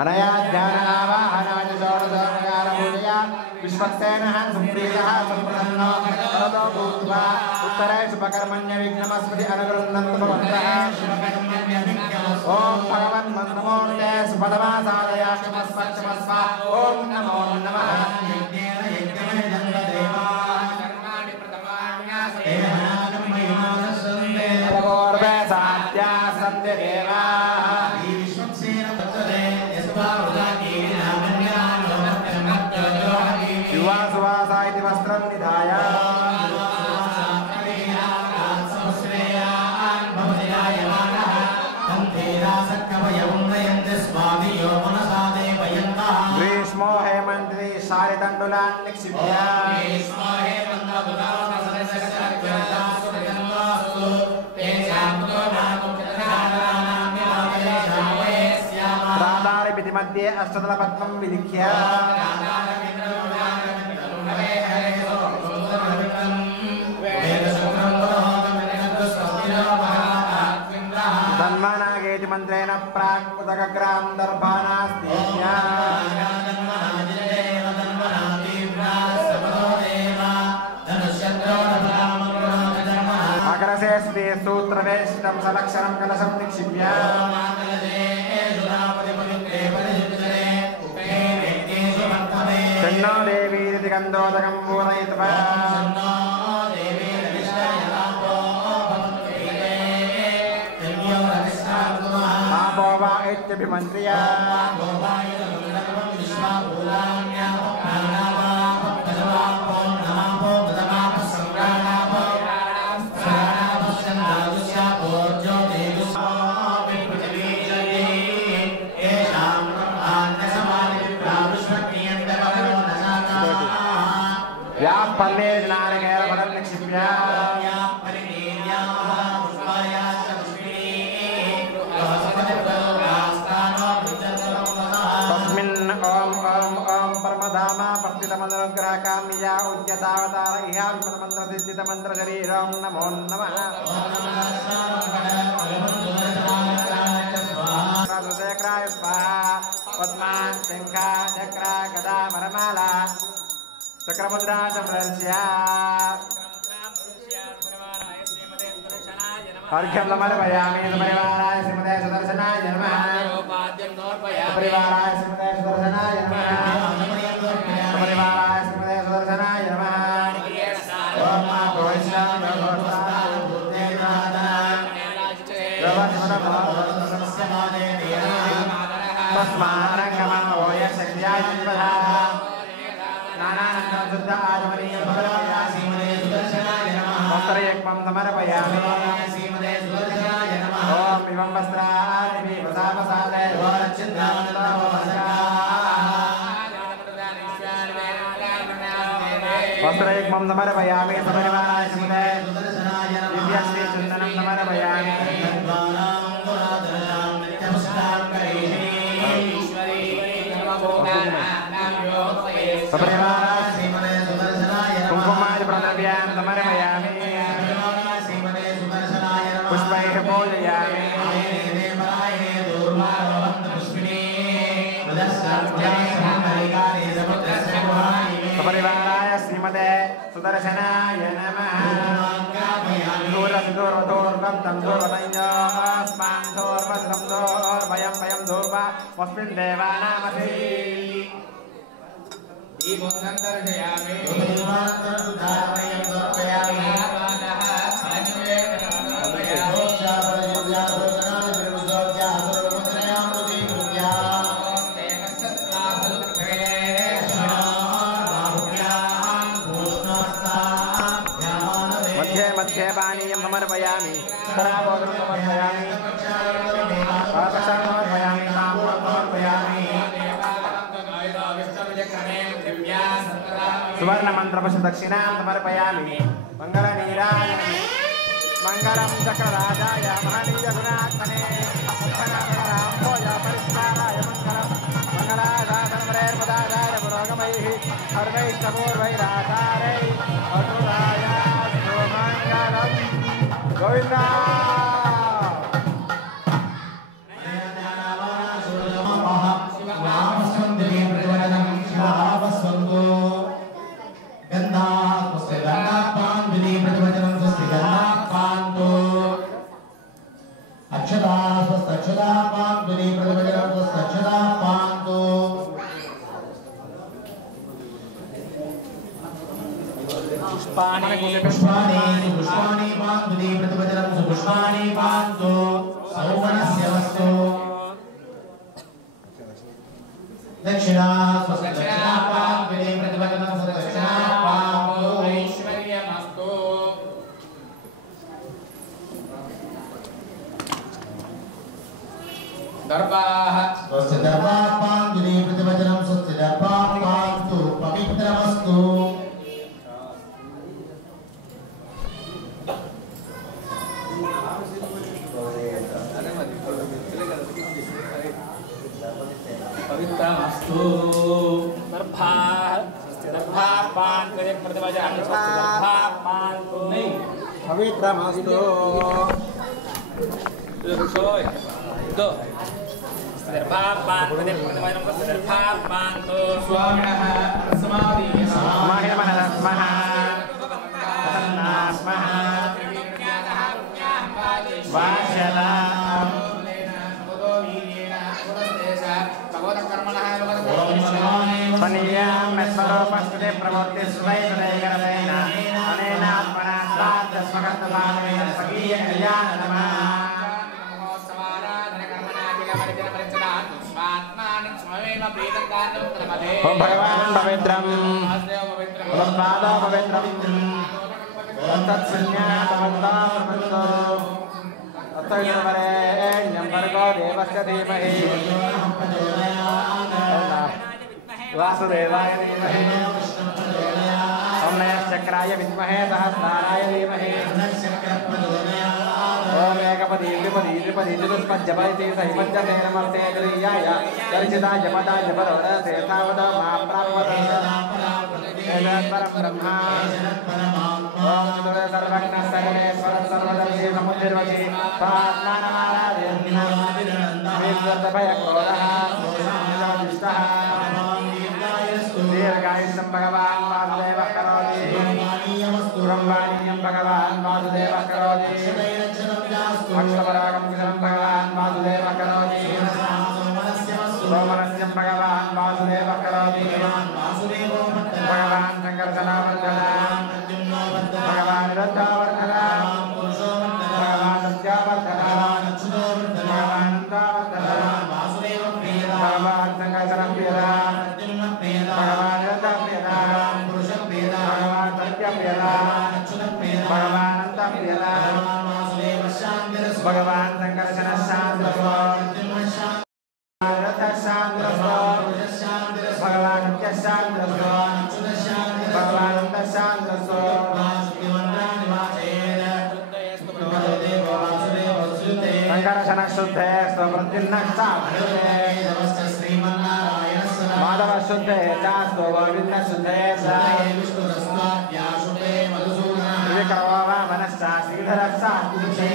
अनया ध्यानावाहनाय षोडशोपचारपूजया विश्वक्सेनः सुप्रीतः सम्प्रसन्नो भरतो भूत्वा उत्तरे शुभकर्मण्यविघ्नमस्मृति अनुगृह्णन्तु भवन्तः ओम भगवन् मन्त्रमूर्ते सुपदमासादयाक्षमस्मच्छमस्वा ओम नमो नमः पूर्वे सात्या सन्ति देवा युवा सुवासा इति वस्त्रं निधाय ग्रीष्मो हेमन्त्री शारितण्डुलान् निक्षिप्य मध्ये अष्टदलपद्मं विलिख्य तन्मनागेति मन्त्रेण प्राक् उदकग्रां दर्भानास्ति अग्रसेस्ते सूत्रवेष्टं सलक्षणं कलशं निक्षिप्य शन्नो देवीरिति गन्धोदकं पूरयित्वा आपो वा इत्यभिमन्त्र्य व्यापल्ले नारिकेल फलं निक्षिप्य तस्मिन् ओम परमधामा पस्थितमनुग्रहकाम्या उद्यतावतार इह विमलमन्त्रसिद्धितमन्त्रशरीरं नमो नमः सुशेखराय स्वाहा पद्मा शङ्खा चक्र गदा वरमाला चक्रमुद्रा चमरस्य अर्घ्यं समर्पयामि परिवाराय श्रीमते सुदर्शनाय नमः परिवाराय श्रीमते सुदर्शनाय नमः परिवाराय श्रीमते सुदर्शनाय नमः ओम वस्त्रयज्ञं समर्पयामि ओम इमं वस्त्राणि वसावसादे वस्त्रयज्ञं समर्पयामि समर्पयामि श्रीमते दिव्यश्री चन्दनं समर्पयामि कुंकुमादि प्रद्रव्यान् समर्पयामि पुष्पैः पूजयामि सपरिवाराय श्रीमते सुदर्शनाय नमः दूरसिदूरतोर्गन्तं दूरवतञ्जस्मान् दूर्वसितं दूर्वयं वयं दूर्व वस्मिन् देवानामसि मध्ये मध्ये पानीयं समर्पयामि शराबोधं समर्पयामि आकाशं समर्पयामि ताम्बूलं समर्पयामि सुवर्णमन्त्रपुष्प दक्षिणां समर्पयामि मङ्गलनीराय मङ्गलं चक्रराजाय महनीय गुणात्मने मङ्गलाम्भोज परिष्काराय मङ्गलं मङ्गलादातन्वरेर्पदादाय पुरोगमैः सर्वैस्तपूर्वैराचारैः अतुराय मङ्गलं गोविन्दा पुष्पाणि पान्तु प्रतिवचनं पुष्पाणि पान्तु सौमनस्य वस्तु दक्षिणा स्वदक्षिणा पान्तु प्रतिवचनं स्वदक्षिणा पान्तु ऐश्वर्यमस्तु दर्भाः स्वस्य दर्भाः पान्तु प्रतिवचनं स्वस्य दर्भाः पान्तु पवित्रमस्तु पवित्रमस्तु दर्भाः दर्भाः पान्त्वय प्रतिवचनं दर्भाः पान्तु पवित्रमस्तु दर्भाः पान्त्वय प्रतिवचनं दर्भाः पान्तु स्वामिनः महिमनस्मः वाचलाम् स्वनीयां स्वरूपस्थिते प्रवृत्तिस्वैतदैकरतेन अनेनात्मना स्वार्थस्वकर्तभावेन स्वकीयक्रियान् नमः ओम भगवान् पवित्रम् ओम पादो पवित्रम् तत्संज्ञातवन्तो तत्सर्वरेण्यं भर्गो देवस्य धीमहि वासुदेवाय धीमहि ओम नयश्चक्राय विद्महे सहस्राराय धीमहि ओम एकपदी द्विपदी त्रिपदी चतुष्पञ्चपदी सहिपञ्चमे नमस्ते गरीयाय दर्शिताय जपदाय जपरोदसे तावद मा प्राप्त परं ब्रह्मा ओम तुले सर्वज्ञ सर्वेश्वर सर्वदर्शी समुद्रवशी स्वात्मानमाराधयन्तीर्भयक्रोधः दोषानिष्टः दीर्घायुष्यं भगवान् वासुदेवः करोति ब्रह्माण्यं भगवान् वासुदेवः करोति अक्षपरागं विषं भगवान् वासुदेवः करोति सोमनस्यं भगवान् वासुदेवः करोति भगवान् शङ्करजनावर्धनः भगवान् रथावर्धनः भगवान् सत्यावर्धनः भगवान् नन्दावर्धनः भगवान् शङ्करजनप्रियः भगवान् रथप्रियः भगवान् सत्यप्रियः भगवान् अन्तप्रियः भगवान् शङ्करजनशान्तिरस्तो रथशान्तिरस्तो भगवान् नित्यशान्तिरस्तो भगवान् अन्तशान्तिरस्तो शङ्करशनशुद्धे स्वप्रतिन्नश्चाभ्युते माधवशुद्धे चास्तो गोविन्दशुद्धे विक्रमवामनश्चा श्रीधरश्चास्तुते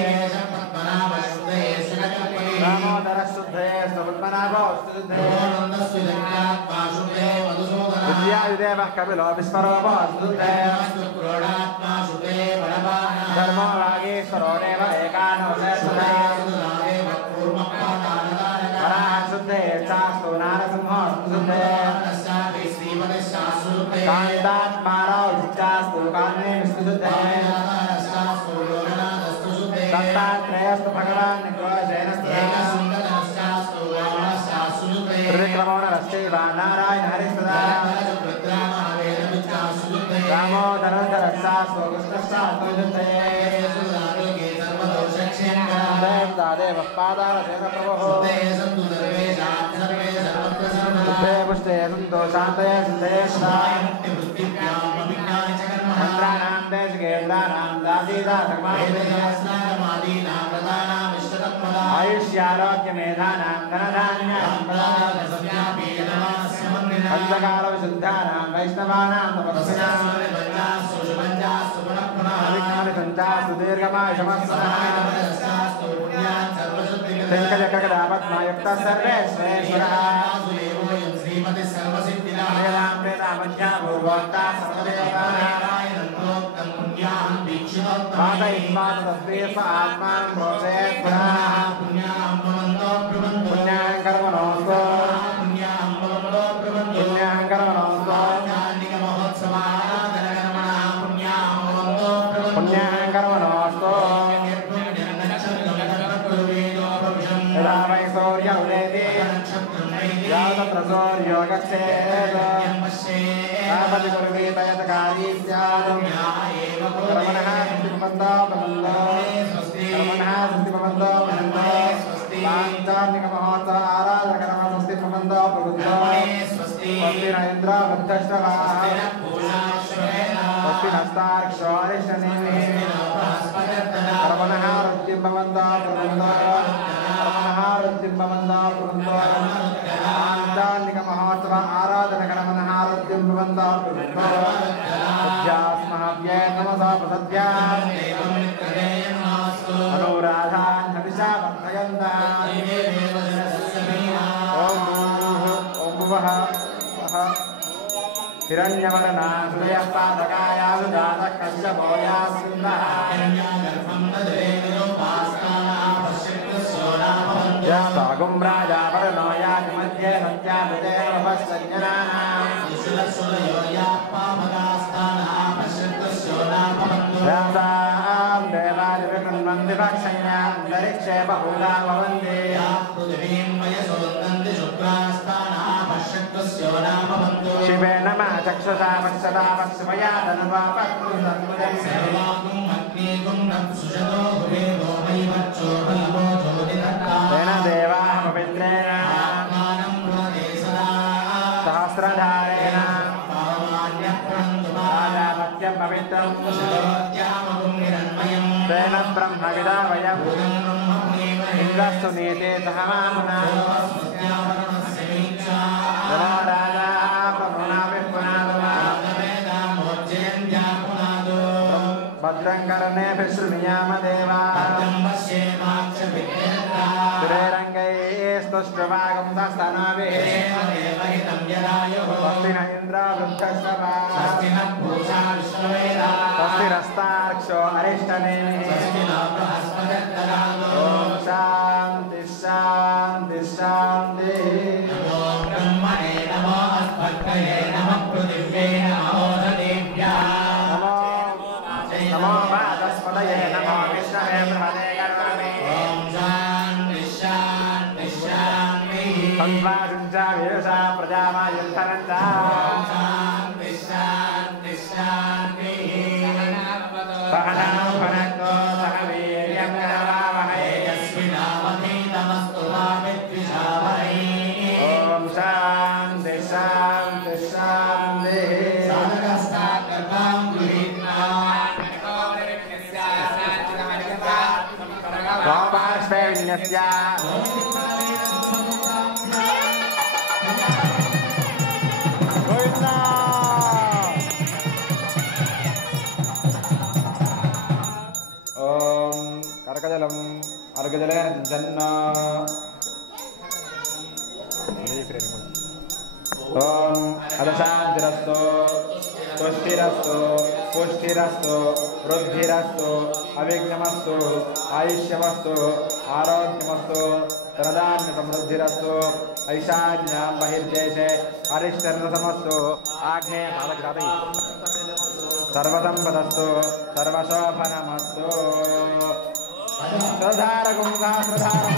दामोदरशुद्धे स्वपद्मनाभोस्तुते विद्यायुदेवः कपिलो विस्मरोपस्तुते धर्मो वागीश्वरो देव एकानोषे शुद्धे चास्तु नारसिंहोस्तुते कान्तात्माराव चास्तु कान्ये विष्णुशुद्धे दत्तात्रेयस्तु भगवान् निग्रहशयनस्तुते त्रिविक्रमोणरश्चैवा नारायण हरिस्तदा दामोदरधरश्चास्तु कृष्णश्चास्तुते देवः पादारसेनप्रभुः शुद्धे पुष्टे सन्तोषान्तये सिद्धे मन्त्राणां देशकेन्द्राणां दासीदासकमादिनां आयुष्यारोग्यमेधानां धनधान्यां पञ्चकालविशुद्धानां वैष्णवानां तपस्विनां अविज्ञानिसञ्चास्तु दीर्घमायुषमस्सनः शङ्खचक्रगदापद्मयुक्तः सर्वेश्वरेश्वरः वेदां वेदामध्यापूर्वोक्ता सर्वदेवतारायणोक्तम् आत्मानं प्रोचयेत् पुनः पुण्यां कर्मणोऽस्तु पुण्यां कर्मणोऽस्तु पुण्यां कर्मणोऽस्तु यदा वै सौर्य उदेति यावत्र सौर्यो गच्छेत् तावत् कुर्वीत यत् कारी स्यात् कर्मणः सृष्टिपबन्धो प्रबन्धो कर्मणः सृष्टिपबन्धो प्रबन्धो पाञ्चान्निकमहोत्सव आराधनकर्म सृष्टिपबन्धो प्रबन्धो स्वस्ति न इन्द्रो बद्धश्रवाः स्वस्ति नस्तार्क्ष्योरिष्टनेमिः कर्मणः वृत्तिं भवन्तो प्रबन्धो कर्मणः वृत्तिं भवन्तो प्रबन्धो सद्यास्महाव्यै नमसा प्रसद्याम् अनुराधान् हविषा वर्धयन्तः ॐ भुवः हिरण्यवर्णा हृदयः पादकायानुजातः कश्यपोयास्मिन्नः यास्तागुं राजा वरुणो याति मध्ये नत्याभिदेवपश्चन्यनानाम् यासां देवादिविकृण्वन्ति पक्षय्याम् अन्तरिक्षे बहुधा भवन्ति शिवे नमः चक्षुषा पक्षता पक्षमया धनुवा तेन देवाः पवित्रेण सहस्रधारेण राजापत्यं पवित्रं तेन ब्रह्मविदा वयम् इन्द्रस्तु नीते सह मामुना राजा भद्रं कर्णेभिः शृणुयाम देवाः सुरेरङ्गैस्तुष्ट्वागं सस्तनाभिः स्वस्ति न इन्द्रो वृद्धश्रवाः स्वस्तिरस्तार्क्ष्यो अरिष्टनेमिः ॐ शान्तिः शान्तिः शान्तिः नमो वाचस्पतये नमो विष्णवे बृहदे कर्मणे संवासिंचा वीरुषा प्रजावायुद्धरञ्च सहनौ भुनक्तो सह वीर्यं करवावहै यस्मिन्नावधीतमस्तु मा विद्विषावहै ॐ शान्ति शान्ति शान्तिः Vinyasya Govinda Om Karakajalam Argajalan Janna Om Adasantirasto Pushirasto Pushirasto Ruddhirasto Avignamasto Aishamasto Arogyamasto Taradanya Samruddhirasto Aishanyam Bahirjeshe Arishtarnasamasto Agne Balagrati Sarvadampadasto Sarvashophanamasto Sradhara Gumga Sradhara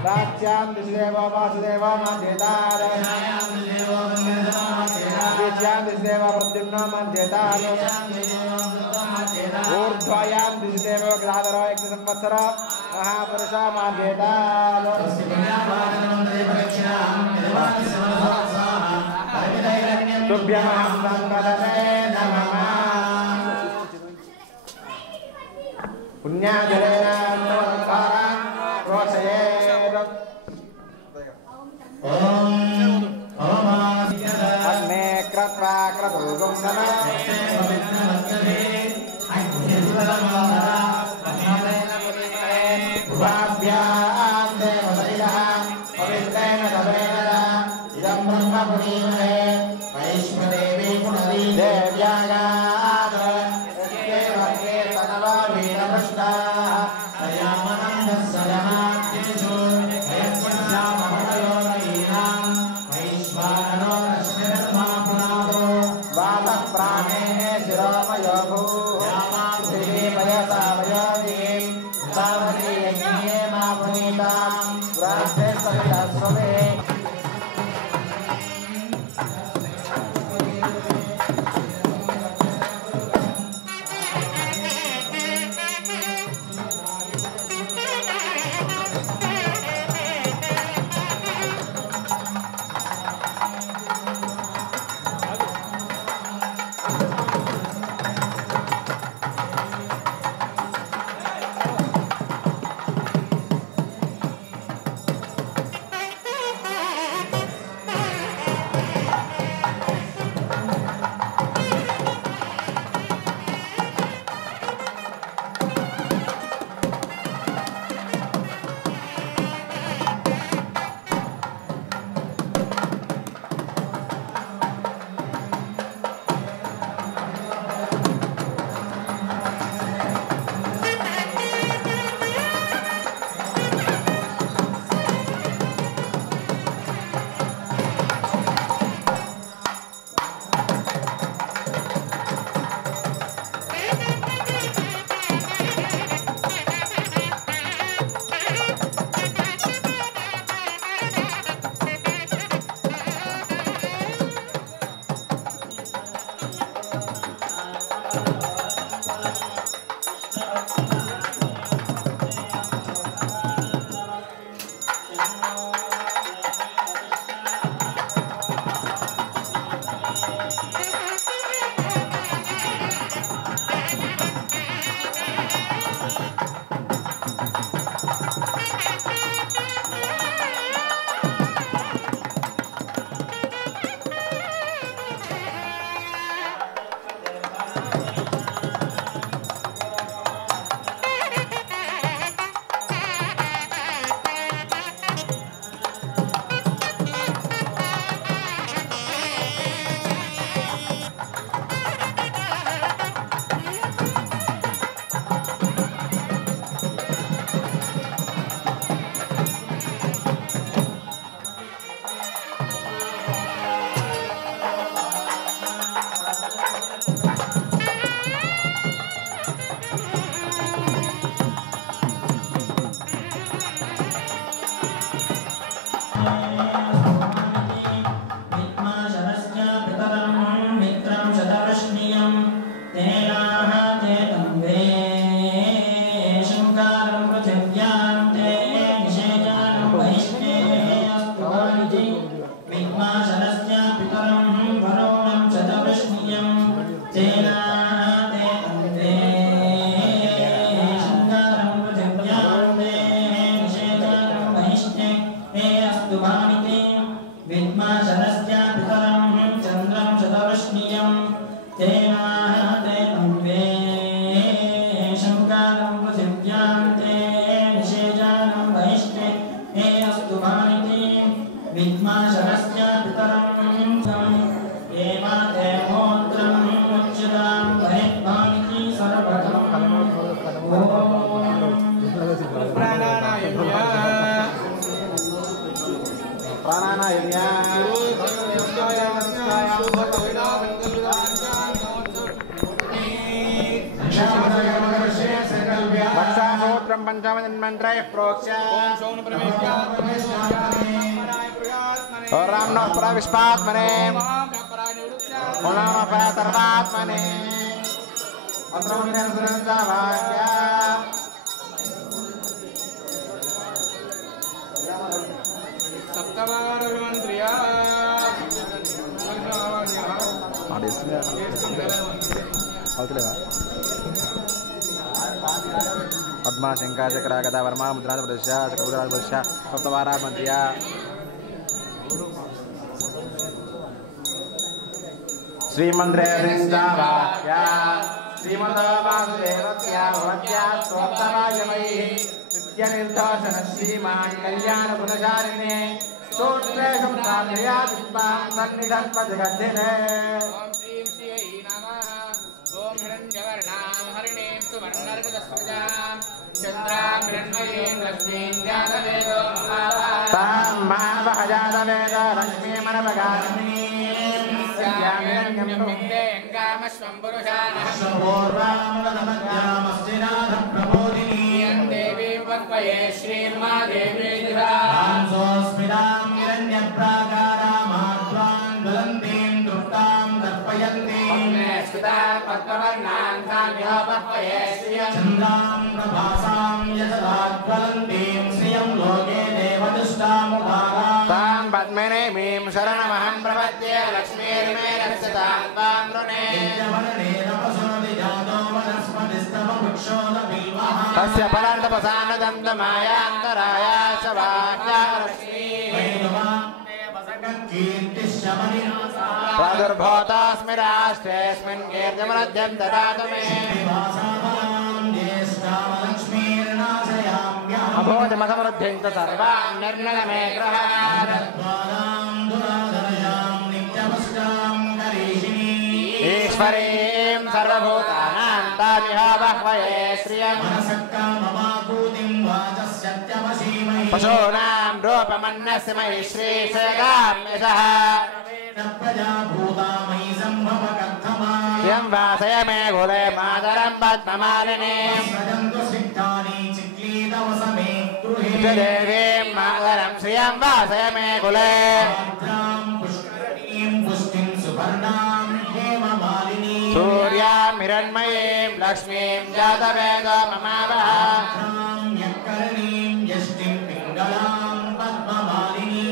Rakyam Disdeva Vasudeva Mandetara Vidyam Disdeva Pradyumna Mandetara Urdhvayam Disdeva Gladhara Ekta Samvatsara Mahapurusha Mandetara Tubhyamaham Sankadane Namah Punyajalena Namaskara Rosaya Agne kratva kratugum nama Vabhyam devasailah Pavitrena davena Idam brahma punimhe Vaishmadevi punadi Devyagada Eske tanava vina prashna Ayamananda sadamatyeshu Ram नमः विश्वात्मने ओम नमः सर्वात्मने पद्मा शंका चक्र गदा वर्मा मुद्रा प्रदर्शा चक्र प्रदर्शा सप्तवारा मंत्रिया श्रीमंत्रे वृंदावाक्या श्रीमतो वासुदेवस्य भवत्या स्वप्तवायमयी नित्यनिर्दोषण श्रीमान् कल्याण गुणचारिणे सूत्रे संतानया विद्वां सन्निधत्पदगद्धिने ओम श्रीं श्रीयै नमः ओम हिरण्यवर्णां हरिणीं सुवर्णर्गदस्वजां चन्द्रां हिरण्मयीं लक्ष्मीं जातवेदो तां महाभजातवेदो लक्ष्मीमनवगामिनीं पद्मनेमीं शरणमहं प्रपद्ये लक्ष्मीर्मे रक्षतां त्वां ऋणे तस्य परान्तपसानदन्तमायान्तराया च वाक्या प्रादुर्भूतास्मि राष्ट्रेऽस्मिन् कीर्तिमनद्यं ददातु मे अभूतमसमृद्धिं च सर्वां निर्णय मे ग्रहात् ईश्वरीं सर्वभूतानां तामिह बह्वये श्रियम् पशूनां रूपमन्यस्य मयि श्रीशेगाम्यसः यं वासय मे कुले मातरं पद्ममालिनीं देवीं मातरं श्रियं वासय मे कुले सूर्यां हिरण्मयीं लक्ष्मीं जातवेदो ममावः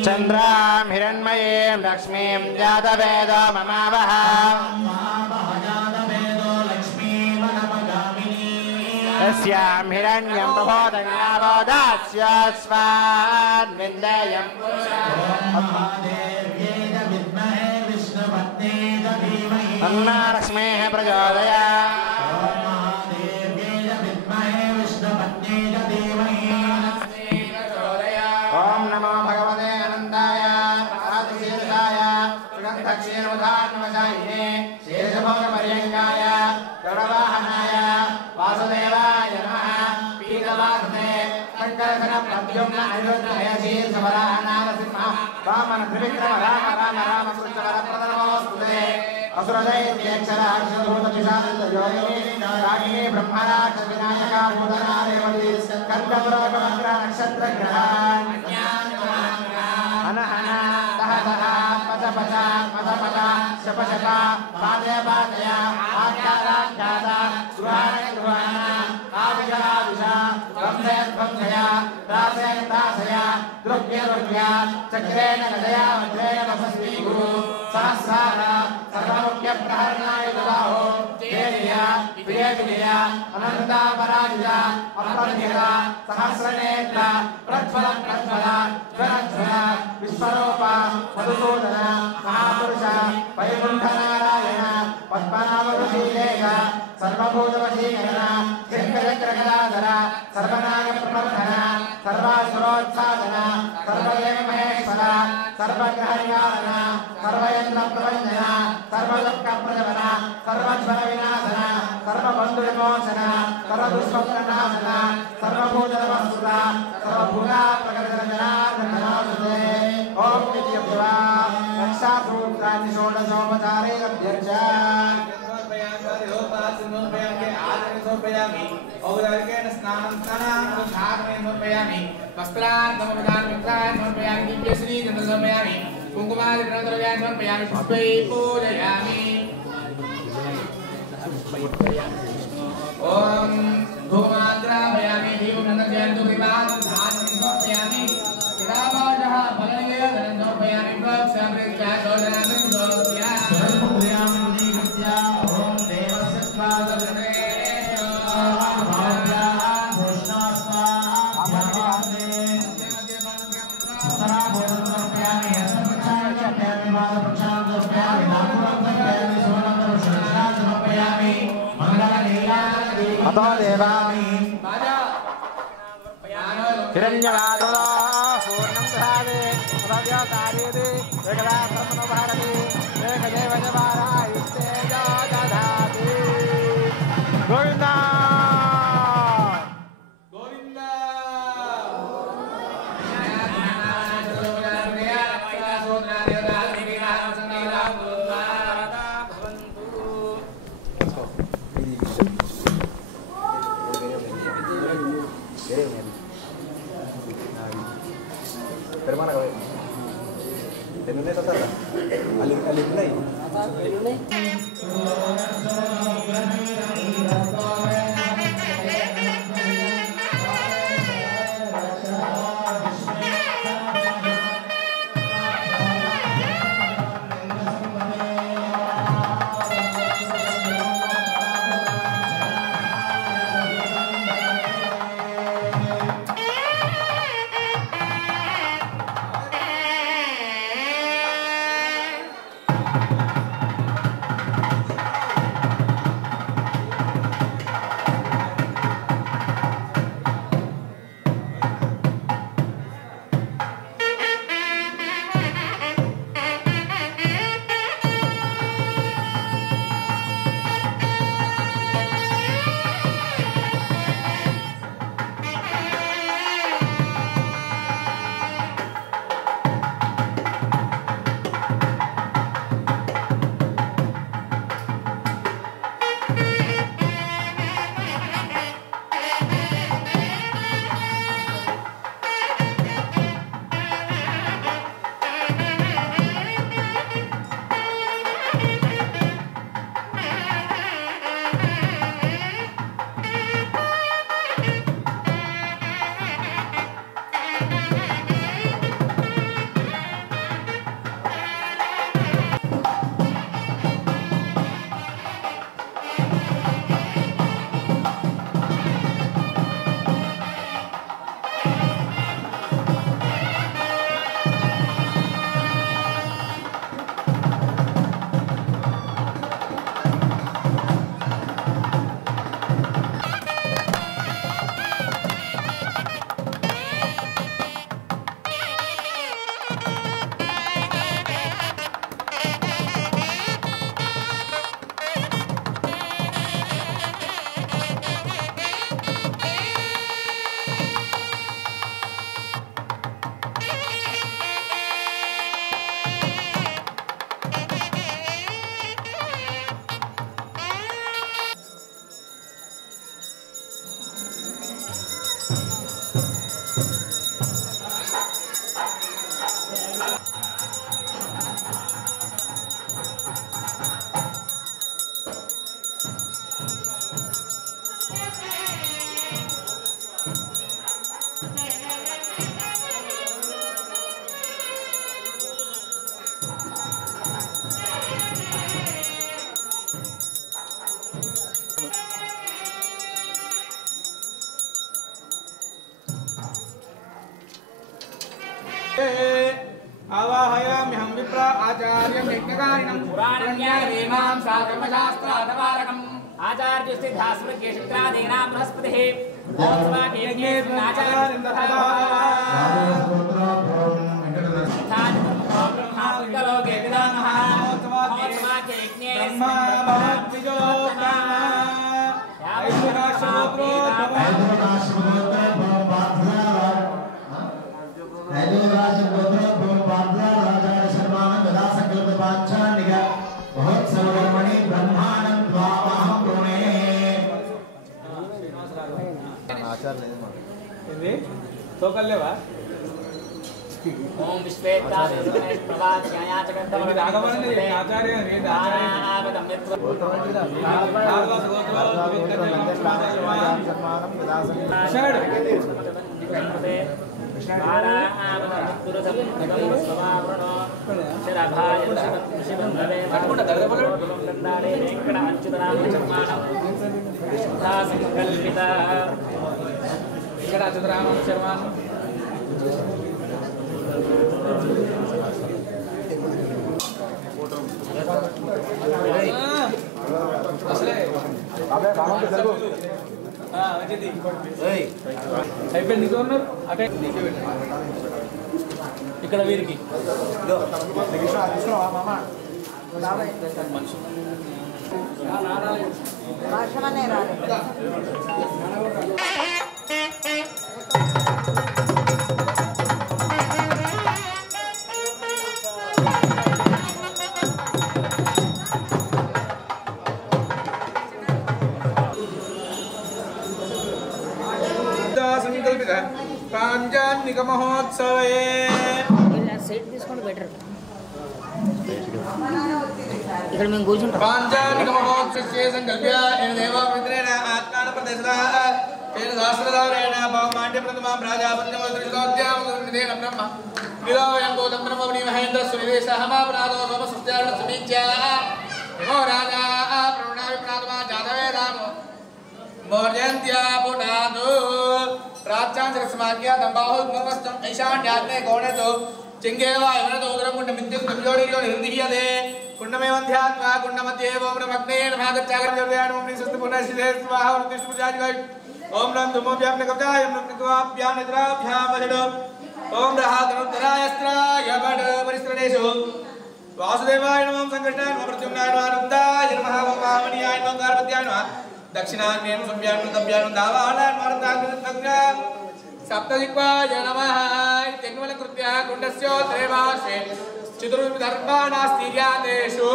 चन्द्रां हिरण्मयीं लक्ष्मीं जातवेदो ममावः यस्यां हिरण्यं प्रबोधयावो दास्यस्वान् विन्देयं पुरुषः अन्नालक्ष्मेः प्रचोदयात् ओम नमो भगवते अनंताय आदिशेषाय सुगंधक्षीणोदान्नवशायिने शेषभोगपर्यङ्काय गरुडवाहनाय वासुदेवाय नमः पीतवासने शङ्करशनप्रद्युम्न अनिरुद्धय शीर्षवराहनारसिंहः वामन त्रिविक्रम राम राम राम कृष्णवरप्रदनमोऽस्तुते असुरदैत्यक्षराक्षधूतपिशाचयोगिनी रागिनी ब्रह्मराक्षविनायका भूतनारेवती स्कन्दपुरोगमग्रह नक्षत्रग्रहान् अनहन दह दह पच पच मद मद शप शप पादय पादय आख्यादाख्याद गृहाण गृहाण आविष आविष ध्वंसय ध्वंसय त्रासय त्रासय द्रव्य द्रव्य चक्रेण गदया वज्रेण वसस्वी गुरु सहस्रार सर्वमुख्य प्रहरणाय ददाहो जय प्रिय विजय अनंता पराजिता अपराजिता सहस्रनेत्र प्रज्वल प्रज्वल ज्वर ज्वर विश्वरूप मधुसूदन महापुरुष वैकुंठनारायण पद्मनाभ ऋषिकेश सर्वभूतवशीकरण चक्रचक्रगदाधर सर्वनाग प्रवर्धन सर्वासुरोत्सादन सर्वदेव महेश्वर सर्वग्रहनिवारण सर्वयंत्र प्रवंदन सर्वदुःख प्रजवन सर्वज्वर विनाशन सर्वबंधु विमोचन सर्वदुष्प्रनाशन सर्वभूतवस्तुत सर्वभूता प्रकटजनार्दननामस्ते ओम नित्यदेवा रक्षासूत्राणि षोडशोपचारे लभ्यञ्च औदार्येण स्नानं समर्पयामि वस्त्रान् समर्पयामि दिव्यश्री समर्पयामि कुङ्कुमादिद्रव्यान् समर्पयामि पुष्पै पूजयामि ॐ धूमाग्रापयामि दीपनन्दजयन्तु कृपान् समर्पयामि किरामाजः फलनिवेदनं समर्पयामि वत्समृत्या शोधनामि अतो देवामि हिरण्यवादो पूर्णं दधाति तदव्यो कार्यते एकदा ब्रह्मणो भारति एकदेव जवारायुस्ते दधाति Govinda Hermana, ¿en dónde está Tata? ¿Al Play? आवाहयाम्यहं विप्र आचार्यं यज्ञकारिणं पुराणज्ञानमेमां साकर्मशास्त्रादवारकम् आचार्यस्थिधास्मृत्यक्षत्रादीनां बृहस्पतिः आचार्यं तथा ब्रह्मालोके पितामहः महोत्सवाख्ये ब्रह्मा भवद्विजो ओम ఇక్కడ వీరికి సంకల్పిత పాంచాన్నిక మహోత్సవే సైట్ తీసుకోండి బెటర్ ఇక్కడ మేము కూర్చుంటాం పాంచాన్నిక మహోత్సవే సంకల్ప్య ఏన దేవా మిత్రేణ ఆత్మాన ప్రదేశదా ఏన శాస్త్రదారేణ భవమాండ్య ప్రథమా ప్రాజాపత్యమోదృశోద్యామోదృదేన బ్రహ్మ విలోయం గోతం బ్రహ్మణి మహేంద్ర సునివేశహమా ప్రాదో మమ సుత్యారణ సుమీచ్యా నమో రాజా ప్రణామి ప్రాతమా జాతవేదామో मोर्जन्त्या पुनादु प्राच्यां सरस्माग्या दंबाहुल मुखस्तम ऐशान्यात्मे कोणे तो चिंगेवा यवनतो उदरं कुंड मिद्युं कम्योडियो निर्दिह्यते कुंडमे वन्ध्यात्मा कुंडमध्ये ओम नमग्ने नमागच्छागर्जव्यान् ओम निसस्त पुनःशिले स्वाहा उत्तिष्ठपुजाजिवै ओम नं धूमोभ्यां नकवचाय नकवाभ्यां निद्राभ्यां वजडो ओम रहाधनुद्धरायस्त्राय वड परिस्त्रणेषु वासुदेवाय नमः संकष्टाय नमः प्रद्युम्नाय नमः अनन्ताय नमः वामनीयाय नमः पार्वत्याय नमः दक्षिणान्यं संव्यानं दव्यानं दावानां मार्गाग्रतज्ञ सप्तदिक्पाय नमः इत्यङ्गमलकृत्या कुण्डस्योत्तरेवार्षे चतुर्विधर्माणास्तीर्यादेषु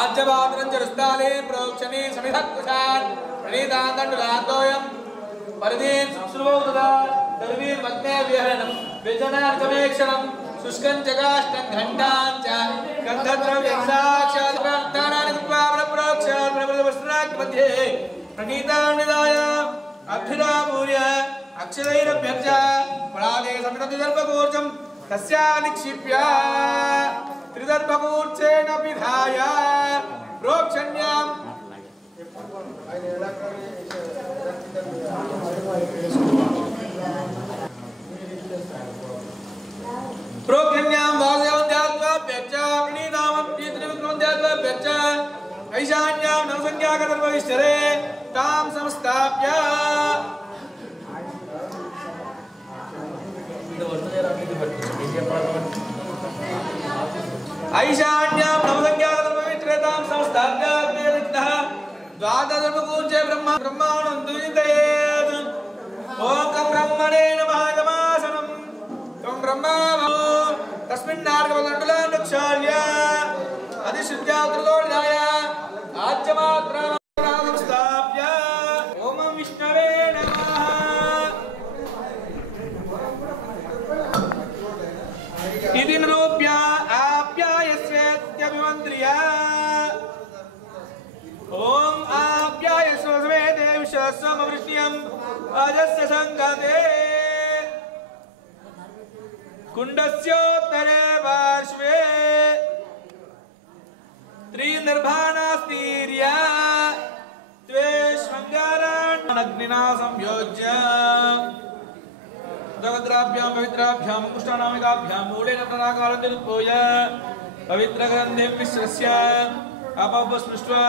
आज्यवादरञ्जरस्ताले प्रोक्षणे समिधत्कुशान् प्रणीतान्दण्डुराद्वयं परिधीं सुश्रुवौतदा दर्वीर्मग्ने विहरणं व्यजनार्कमेक्षणं शुष्कं जगाष्टं घण्टां च गन्धद्रव्यं साक्षात् प्रार्थनानि कृत्वा प्रोक्षात् प्रबलवस्त्रात् मध्ये प्रणीतां निधाय अभ्युदामूर्य अक्षरैरभ्यर्च परादे समितद्विदर्भकूर्चं तस्या निक्षिप्य त्रिदर्भकूर्चेन विधाय प्रोक्षण्यां प्रोक्षण्यां वासुदेवत्यात्वाभ्यर्च प्रणीतामं पीतृविक्रमोद्यात्वाभ्यर्च ऐशान्यां नवसंज्ञाकदर्भविष्ठरे तां संस्थाप्य ऐशान्यां नवसंज्ञाकदर्भविष्ठरे तां संस्थाप्य अग्नेरिक्तः द्वादशर्वकूर्चे ब्रह्माणं दुहितयेत् ॐ कं ब्रह्मणे नमः तमासनं त्वं ब्रह्मा तस्मिन्नार्गवदण्डुलां रक्षाल्य अधिशुद्ध्यावृतोर्धाय आज्यमात्रां स्थाप्य ॐ विष्णवे नमः इति निरूप्य आप्यायस्वेत्यभिमन्त्र्य ॐ आप्यायस्व समेते विश्वस्वमवृष्ण्यम् अजस्य सङ्गते कुण्डस्योत्तरे पार्श्वे त्रिनिर्भाणास्तीर्या त्वे शृङ्गारान् अग्निना संयोज्य भद्रभद्राभ्यां पवित्राभ्यां कृष्णानामिकाभ्यां मूलेन प्रणाकारन्तिरुत्पोय पवित्रग्रन्थे विश्वस्य अपवस्पृष्ट्वा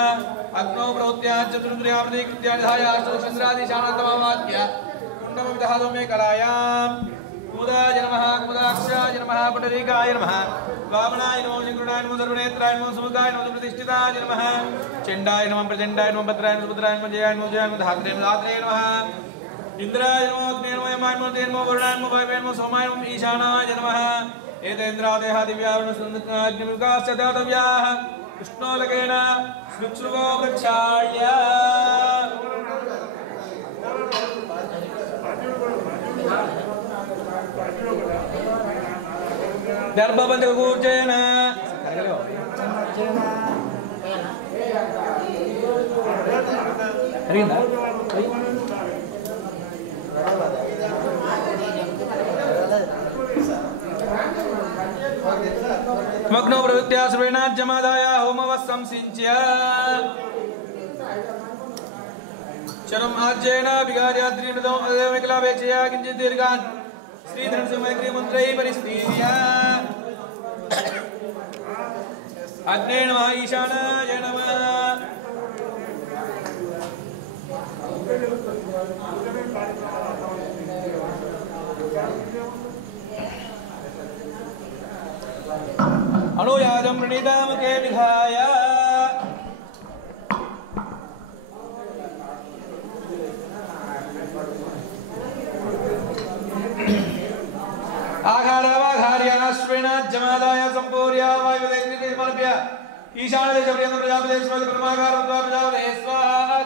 अग्नौ प्रवृत्त्या चतुर्न्द्रियामृतीकृत्या निधाय अष्टचन्द्रादिशानान्तमवाद्य कुण्डमविदहादो मे कलायां कुमुदाय नमः कुमुदाक्षाय नमः पुण्डरीकाय नमः वामनाय नमो शङ्कराय नमो सर्वनेत्राय नमो सुमुखाय नमो प्रतिष्ठिताय नमः चण्डाय नमः प्रचण्डाय नमः भद्राय नमः सुभद्राय नमः जयाय नमो जयाय नमो धात्रे नमः इंद्राय नमो अग्ने नमो यमाय नमो तेन नमो वरुणाय नमो वायवे नमो सोमाय नमो ईशानाय नमः एतेन्द्रादयः दिव्यावरणसुन्दराग्निमुखाश्च दातव्याः कृष्णोलकेन स्मृत्सुगो वृक्षाय दर्भबन्धकूर्जेन मग्नो प्रवृत्त्या श्रवणाज्यमादाय होमवस्संसिञ्च्य शरम् आज्येन विगार्याद्रिमृतो अदेवमिकलापेक्षया किञ्चित् दीर्घान् श्रीधनसमयग्रीमन्त्रैः परिस्तीर्य अग्ने नमः ईशानाय नमः अनुयाजं प्रणीतामुखे विधाय आघारावाघार्याश्वेनाज्यमादाय सम्पूर्या वायुदेग्निर्मलभ्य ईशानदेशपर्यन्तं प्रजापतेश्वरः परमाकारं द्वा प्रजापते स्वाहा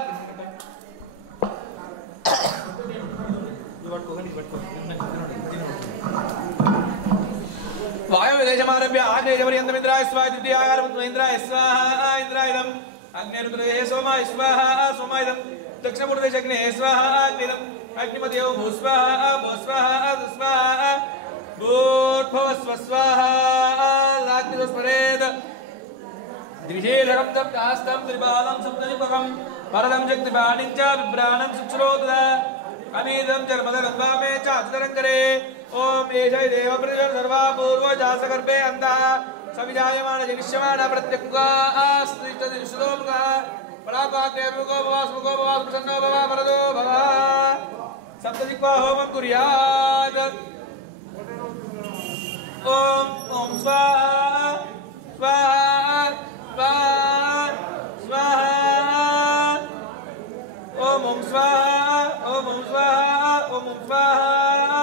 वायुदेशमारभ्य आग्नेयपर्यन्तम् इन्द्राय स्वाहा द्वितीयाकारं इन्द्राय स्वाहा इन्द्रायदम् अग्निरुद्रदेहे सोमाय स्वाहा सोमायदम् दक्षिणपूर्वदेशे अग्नेः स्वाहा अग्निदम् अग्निमध्यो भूस्वाहा भूस्वाहा स्वाहा भूर्भुवस्व स्वाहा लाग्निस्मरेत् द्विशीलकं सप्तास्तं त्रिबालं सप्तजिपकं परदं जगत्पाणिं च बिभ्राणं सुक्षरोद अमीदं चर्मदं वामे च अचतरङ्करे ओम एषै देवप्रतिशः सर्वा पूर्वजासगर्भे अन्तः सविजायमान जनिष्यमान प्रत्यङ्गास्त्रिष्टदिशुलोमुखः परापाग्नेमुखो भवास्मुखो भवास् प्रसन्नो भव वरदो भव सप्तदिक्वा होमं कुर्यात् ओम ओम स्वाहा स्वाहा स्वाहा स्वाहा ओम ओम स्वाहा ओम ओम स्वाहा ओम ओम स्वाहा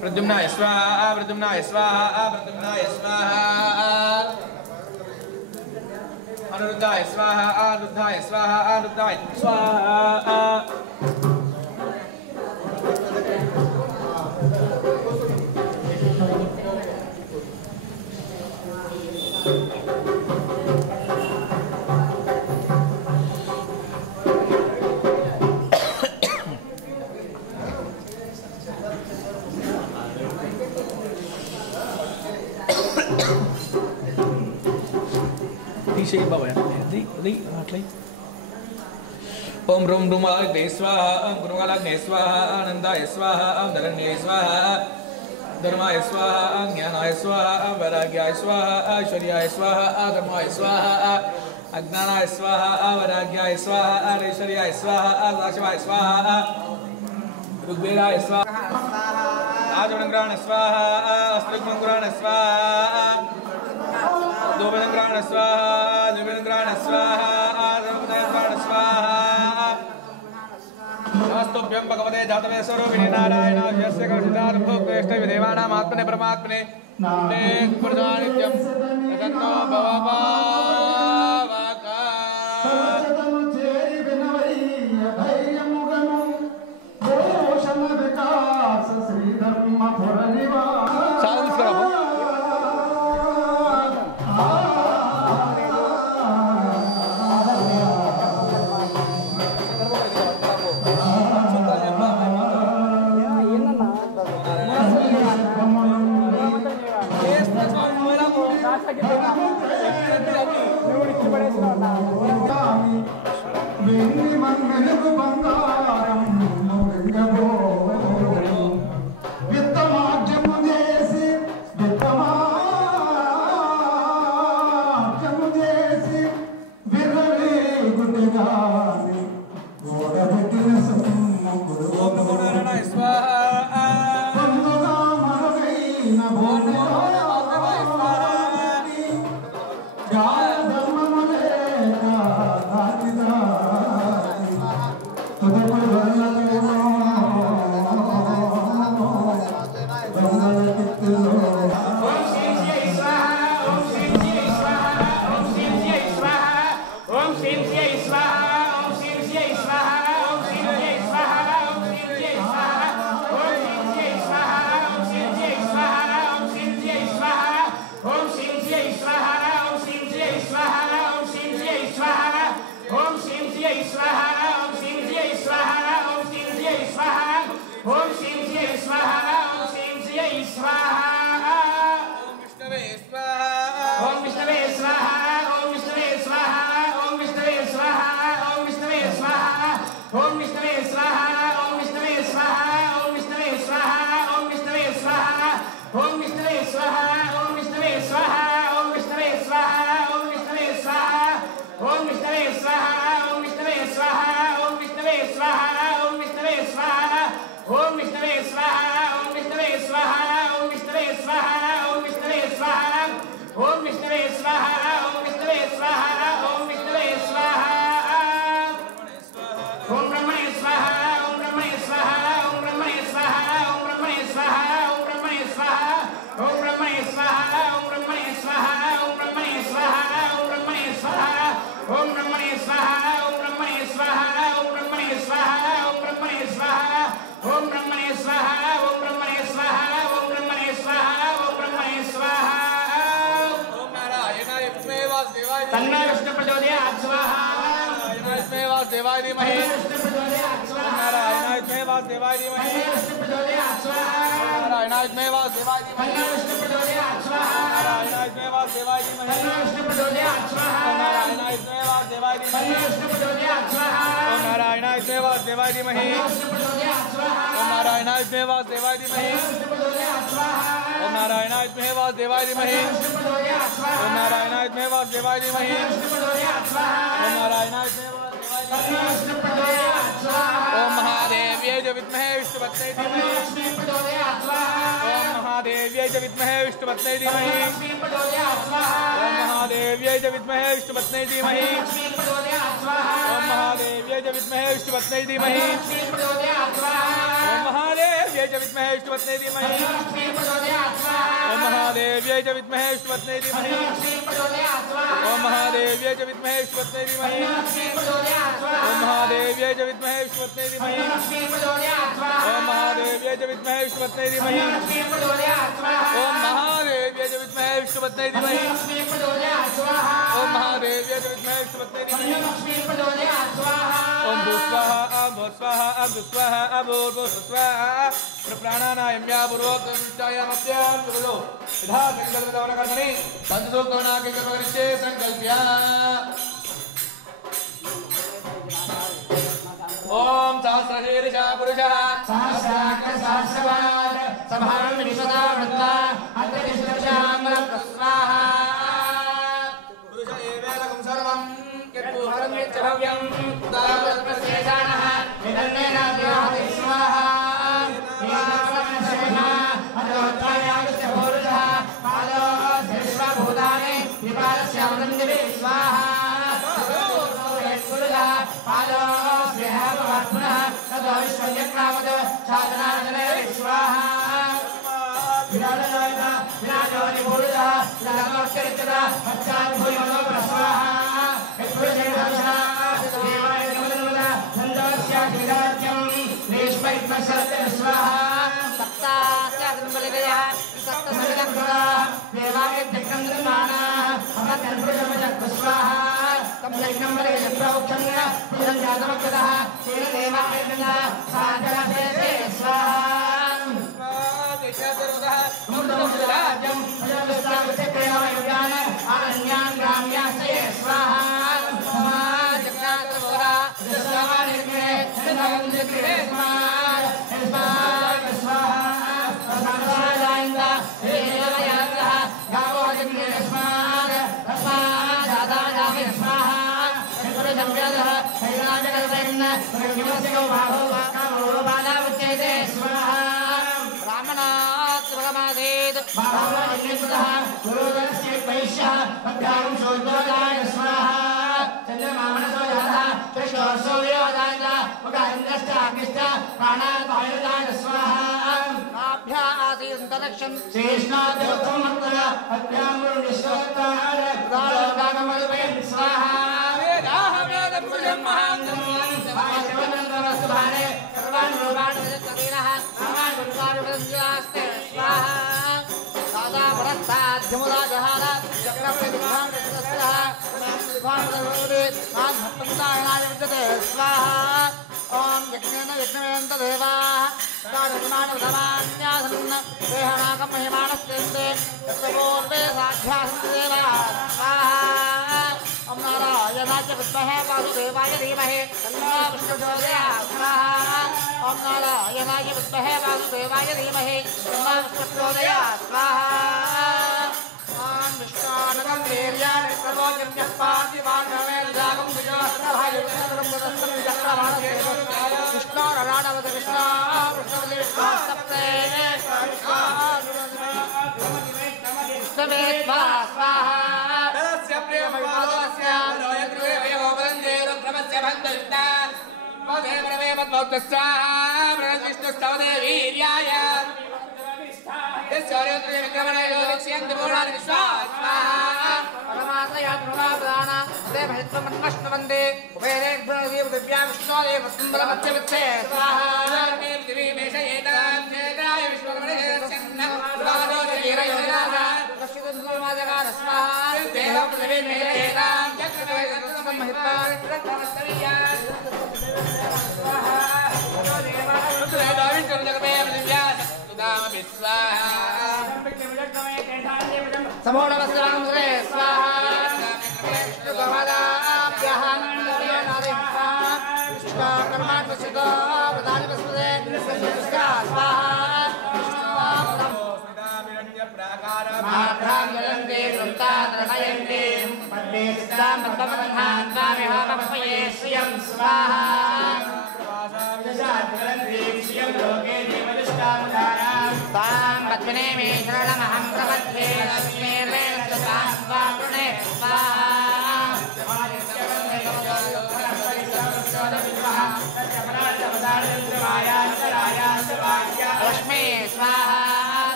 प्रद्युम्नाय स्वाहा प्रद्युम्नाय स्वाहा प्रद्युम्नाय स्वाहा अनिरुद्धाय स्वाहा अनिरुद्धाय स्वाहा अनिरुद्धाय स्वाहा ओम रूम रूमाग्ने स्वाहा ओम गुरुमालाग्ने स्वाहा आनंदाय स्वाहा ओम धरण्ये स्वाहा धर्माय स्वाहा ज्ञानाय स्वाहा वैराग्याय स्वाहा ऐश्वर्याय स्वाहा धर्माय स्वाहा अज्ञानाय स्वाहा वैराग्याय स्वाहा ऐश्वर्याय स्वाहा दाशिवाय स्वाहा ऋग्वेदाय स्वाहा आजवनग्रहण स्वाहा अस्त्रिग्मग्रहण स्वाहा दोबनग्रहण स्वाहा द्विबनग्रहण स्वाहा आदमग्रहण स्वाहा नमस्तुभ्यं भगवते जातवेश्वरूपिणे नारायणाख्यस्य कौशितार्भो ज्येष्ठे देवानाम् आत्मने परमात्मने ते प्रजानित्यं प्रसन्नो भवपावका వెండి మంగళకు బంగారు तन्मे विष्णु प्रचोदयात् स्वाहा नारायणाय वासुदेवाय धीमहि विष्णु प्रचोदयात् स्वाहा नारायणाय वासुदेवाय धीमहि विष्णु प्रचोदयात् स्वाहा नारायणाय वासुदेवाय धीमहि विष्णु प्रचोदयात् स्वाहा नारायणाय वासुदेवाय धीमहि विष्णु प्रचोदयात् स्वाहा नारायणाय वासुदेवाय धीमहि विष्णु प्रचोदयात् स्वाहा नारायणाय वासुदेवाय धीमहि विष्णु प्रचोदयात् स्वाहा नारायणाय वासुदेवाय धीमहि विष्णु प्रचोदयात् स्वाहा नारायणाय वासुदेवाय धीमहि विष्णु प्रचोदयात् स्वाहा नारायणाय वासुदेवाय धीमहि विष्णु प्रचोदयात् स्वाहा नारायणाय विष्णु प्रचोदयात् स्वाहा ओम महादेव्यै च विद्महे विष्णुपत्न्यै धीमहि लक्ष्मी प्रचोदयात् स्वाहा ओम महादेव्यै च विद्महे विष्णुपत्न्यै धीमहि लक्ष्मी प्रचोदयात् स्वाहा ओम महादेव्यै च विद्महे विष्णुपत्न्यै धीमहि लक्ष्मी प्रचोदयात् स्वाहा ओम महादेव्यै च विद्महे विष्णुपत्न्यै धीमहि लक्ष्मी प्रचोदयात् स्वाहा ओम महादेव्यै च विद्महे विष्णुपत्न्यै धीमहि लक्ष्मी प्रचोदयात् स्वाहा ओम महादेव्यै च विद्महे विष्णुपत्न्यै धीमहि लक्ष्मी प्रचोदयात् स्वाहा ओम महादेव्यै च विद्महे विष्णुपत्न्यै धीमहि लक्ष्मी प्रचोदयात् स्वाहा ओम महादेव्यै च विद्महे विष्णुपत्न्यै धीमहि लक्ष्मी प्रचोदयात् स्वाहा ओम महादेव्यै च विद्महे विष्णुपत्न्यै धीमहि लक्ष्मी प्रचोदयात् स्वाहा ओम महादेव्यै च विद्महे विष्णुपत्न्यै धीमहि लक्ष्मी प्रचोदयात् स्वाहा ओम महादेव्यै च विद्महे विष्णुपत्न्यै धीमहि लक्ष्मी प्रचोदयात् स्वाहा ओम भूस्वाहा ओम भूस्वाहा ओम दुस्वाहा ओम भूस्वाहा प्राणानायम्या पूर्वोक्तमिष्टायामस्यां सुबलो यथा संकल्पदवनकर्मणि पंचसूक्तवनाके कर्मकरिष्ये संकल्प्य ओम सहस्रशीर्षः पुरुषः सहस्राक्षर सहस्रपाद सभां विश्वदा वृत्ता अन्तरिक्षामल प्रस्वाहा पुरुष एवेदकं सर्वं यत्पूर्वं यच्च भव्यं तावत्प्रशेषाणः निधन्नेन देवाति स्वाहा एकासमनशेषः अतोत्थायागश्च पुरुषः पादो सर्वभूतानि विपादस्यामनन्दिवे स्वाहा पुरुषः पादो स्नेहपवर्त्मनः ततो विश्वयज्ञावत् साधनाजने स्वाहा विराजोयः विराजोनि पुरुषः विराजोच्चरितः पश्चात् भूयोनो प्रस्वाहा यत्पुरुषेण हर्षः देवाय नमः सन्दोष्य विराज्यं रेष्मैत्मशरते स्वाहा सप्तास्याग्निबलिदयः सप्तसविदग्धः देवाय यज्ञं निर्माणाः अमर्त्यपुरुषमजक् स्वाहा तं यज्ञं बलियज्ञप्रोक्षं पुरुषं जातमक्षतः तेन देवाय नमः साधनते स्वाहा मुक्तमुक्तराज्यं प्रजविस्तावितक्रियायुगान आरण्यान् ग्राम्याश्रये स्वाहा जगन्नाथवरा दशवानिर्गणे नवन्द्रिगणे स्वाहा स्वाहा देवयान्तः गावो जग्ने स्वाहा तस्मादादायामि स्वाहा पुरुषम्यदः हैराजगर्वैर्न पुरुषिवस्यो बाहो वाकामो बालावच्चेते स्वाहा ब्राह्मणात्मकमासीत् बाहुवनिर्मितः गुरुदरस्य वैश्यः मध्याहं शोद्धोदाय स्वाहा चन्द्रमामनसो जातः कृष्णोऽसो विरोधाय मुखान्द्रश्च अग्निश्च प्राणान् वायुदाय स्वाहा नाभ्या आसीदन्तरिक्षं शेषनाद्योत्तममत्तः अभ्यां गुरुनिश्वत्तार दालोकागमयुवेन स्वाहा वेदाः वेदपुरुषं महान्तम् वायुवनन्दवस्तुभाने सर्वान् रूपाणि सतीनः रामान् गुरुवायुवदन्यास्ते स्वाहा दादा परस्ताद्यमुदाजहार चक्रवर्तिभान् विश्वस्तः विभावदवोदे नाथपन्तायणाय विद्यते स्वाहा ओम यज्ञेन यज्ञवेन्त देवाः तारमानवधमान्यासन् देहनाकं महिमानस्यन्ते तत्पूर्वे साध्यासन् देवाः स्वाहा ओम नारायणाय विद्महे वासुदेवाय धीमहि तन्नो विष्णुप्रचोदयात् स्वाहा ओम नारायणाय विद्महे वासुदेवाय धीमहि तन्नो विष्णुप्रचोदयात् स्वाहा ओम विष्णुनदं वीर्याणि प्रबोधिर्यस्पातिवान्नवेदागं विजयस्तभायुक्तरं चक्रवासे विष्णोरराणवद विष्णो विष्णुवदे विष्णोस्तप्ते विष्णुवेत्वा स्वाहा तस्य प्रेमवादस्य रोयग्रेवयो वन्दे रुद्रमस्य बन्धुष्टा मदेवरवे मद्भक्तस्य विष्णुस्तवदे वीर्याय यस्योर्यत्रे विक्रमणयो विष्यन्ति पूर्णानि विश्वात्मा परमात्मया प्रभावदाना देवहित्वमन्मष्टवन्दे उभयरे गुणदेव दिव्या विष्णोदेव सुन्दरमस्य विच्छे स्वाहा दिवीमेषयेतां चेताय विश्वकर्मणे सन्न स्वाहा स्वाहा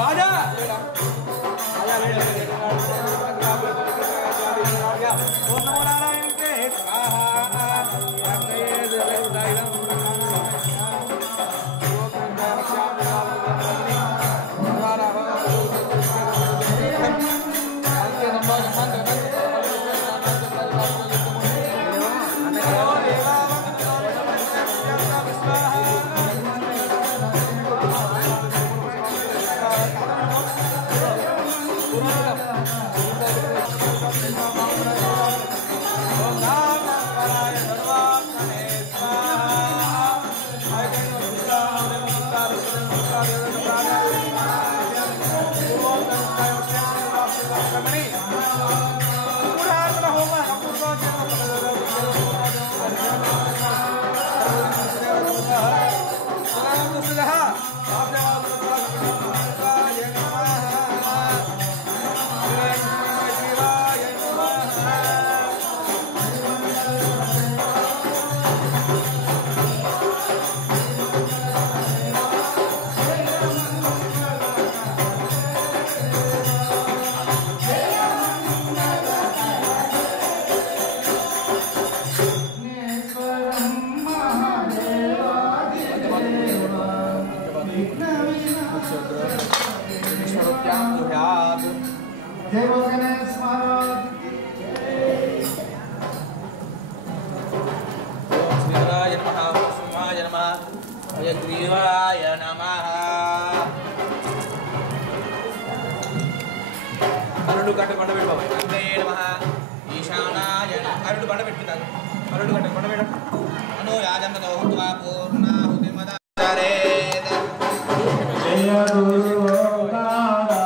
బాగా जय बोल गणेश महाराज स्मिताय नमः सुमाय नमः अयग्रीवाय नमः अरुడు కట్ట కొండ పెట్టు బాబాయ్ అంతే నమః ఈశానాయ అరుడు కొండ పెట్టుతాను అరుడు కట్ట కొండ పెట్టు అను యాజంతో హుత్వా పూర్ణాహుతి మదాచారే जय गुरु ओंकारा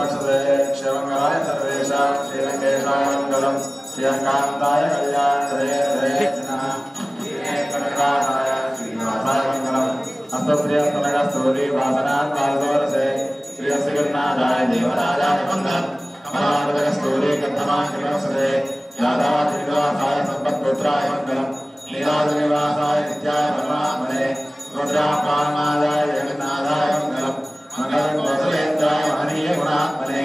क्षेमंगलाय सर्वेषां श्रीरंगेशाय मंगलम् श्रीयकान्ताय कल्याणदये कनकाय श्रीनिवासाय मंगलम् अस्तप्रियस्तनगस्तूरी वासनात् कालदोरसे श्रीयसिगन्नाथाय देवराजाय मंगलम् कमलावदगस्तूरी कथमाकृतमसदे यादात्रिनिवासाय सम्पत्पुत्राय मंगलम् लीलानिवासाय नित्याय परमात्मने रुद्रापामादाय जगन्नाथाय मंगलम् मंगलम् कौसलेन्द्राय महनीय गुणात्मने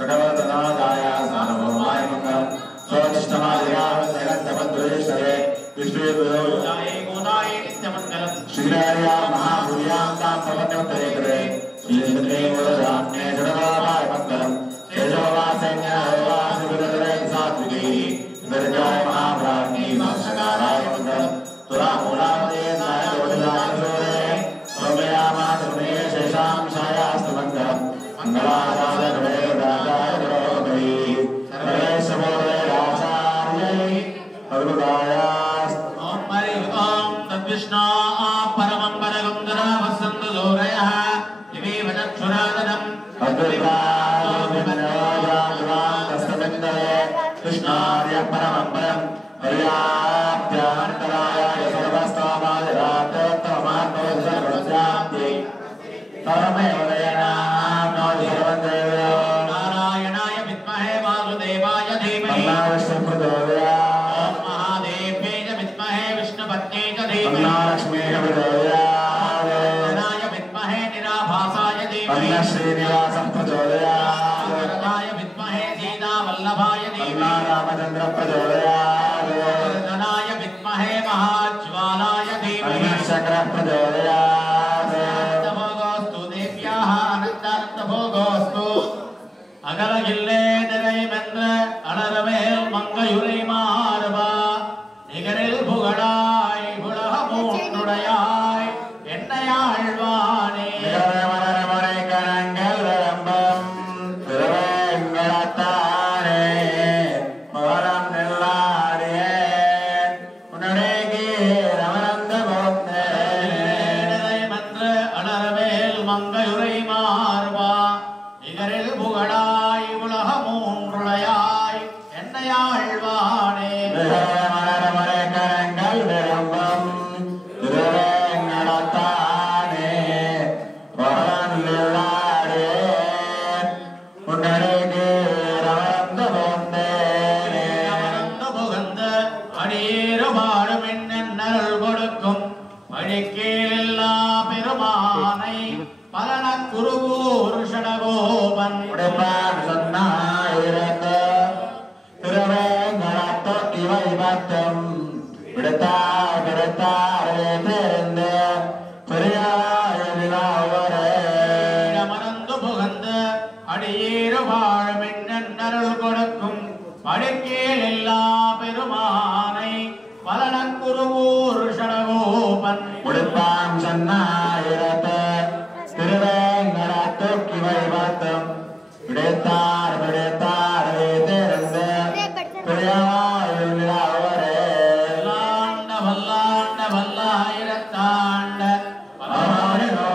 भगवतनाथाय सार्वभौमाय मंगलम् स्वतिष्ठमादिगाय जगन्नपद्वेश्वरे विष्णुदेवाय गोदाय नित्यमंगलम् श्रीराया महाभूयां तां सर्वज्ञोत्तरे करे श्रीदेवराज्ञे जगदाय मंगलम् तेजोवासैन्यावासिविदरे सात्विकी विरजाय महाभ्राज्ञी वंशकाराय मंगलम् तुलामूलामदेनाय जोतिलासोरे सोमयामातुमे शेषां शायास्तु मंगलम् मंगलासादगणे राजाय द्रौपदी सर्वेशमोरे आचार्यै अरुदायास् ओम हरि ओम तद्विष्णु परमं पदगुंधरा वसन्तु दोरयः दिवे वचक्षुरादनम् अद्वैताभिमनोजागवान्तस्तमिन्दरे कृष्णार्य परमं पदम् पर्याप्त्यान्तराय सर्वस्तोमादिरात्तमात्मोदर्गुणस्यान्ति परमेव दयनां नो सर्वदेवो नारायणाय विद्महे वासुदेवाय धीमहि महादेव्यै च विद्महे विष्णुपत्न्यै च धीमहि महालक्ष्मीः प्रचोदयाय विद्महे निराभासाय धीमहि श्रीनिवासं प्रचोदयाय विद्महे सीतावल्लभाय धीमहि रामचन्द्र प्रचोदयाय विद्महे महाज्वालाय धीमहि शक्र प्रचोदयाय भोगोस्तु देव्याः अनन्तानन्दभोगोस्तु अगलगिल्ले நிறைமென்ற அலரவேல் மங்கையுரை மார்பா நிகரில் புகழாய் உலகமூன்றுடையாய் என்னையாழ்வானே மலர்மறை கரங்கள் விளம்பம் திருவேங்கடத்தானே மரம் நெல்லாடியே உன்னுடைய ரமணந்த போந்தே நிறைமென்ற அலரவேல் மங்கையுரை மார்பா நிகரில் புகழாய் உலகமூன்றுடையாய் என்னையாழ்வானே மலர்மறை கரங்கள் விளம்பம் திருவேங்கடத்தானே மரம் நெல்லாடியே உன்னுடைய ரமணந்த போந்தே புகந்த அடியேறுபாடும் என்னருள் கொடுக்கும் வழிக்கீழெல்லா பெருமானை பலன குருகூர் ஷடகோபன் உடைப்பான் சொன்னாயிரத்த திருவேங்கடத்தோ இவை பத்தம் விடுத்தார் விடுத்தாரே தெரிந்த பெரியாயவரே மறந்து புகந்த அடியேறு வாழும் என்னருள் கொடுக்கும் வழிக்கீழ் எல்லா பெருமானை பலன குருகூர் ஷடகோபன் உடைப்பான் சொன்னாயிரத்த திருவேங்கடத்தோ இவை பத்தம் விடுத்தார் விடுத்தாரே தெரிந்த பெரியாயவரே வல்லாண்ட வல்லாண்ட வல்லாயிரத்தாண்ட வல்லாயிரம்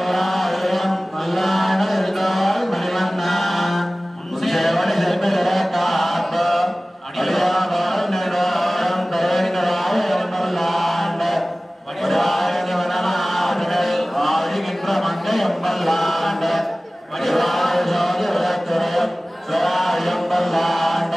வல்லாண்டால் மணிவண்ணா சேவனை செல்வர காப்ப அடியாவால் நடாரம் தரங்கராயம் வல்லாண்ட வடாயவனமாடுகள் ஆடுகின்ற மங்கையம் வல்லாண்ட வடிவாய ஜோதி விளத்துறையம் சுராயம் வல்லாண்ட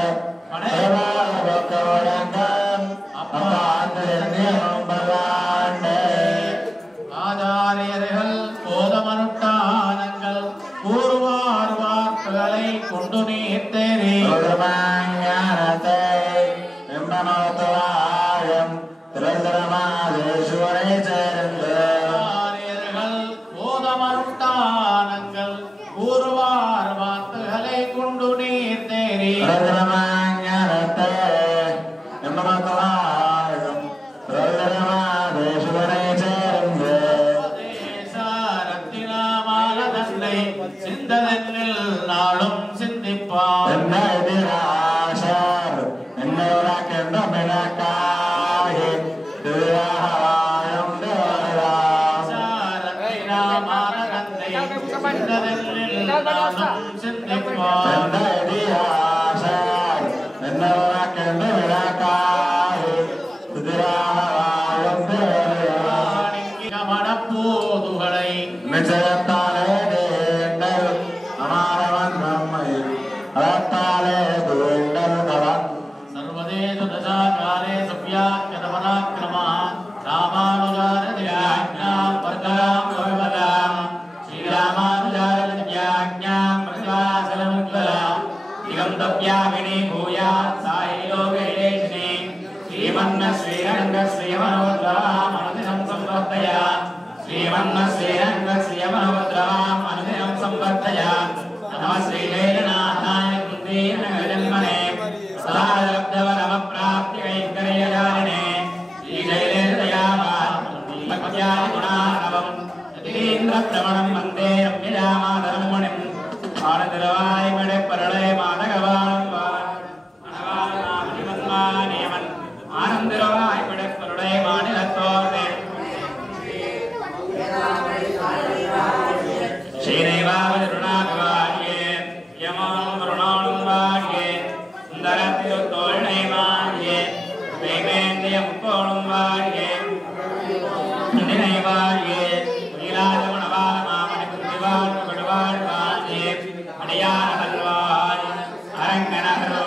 Arangana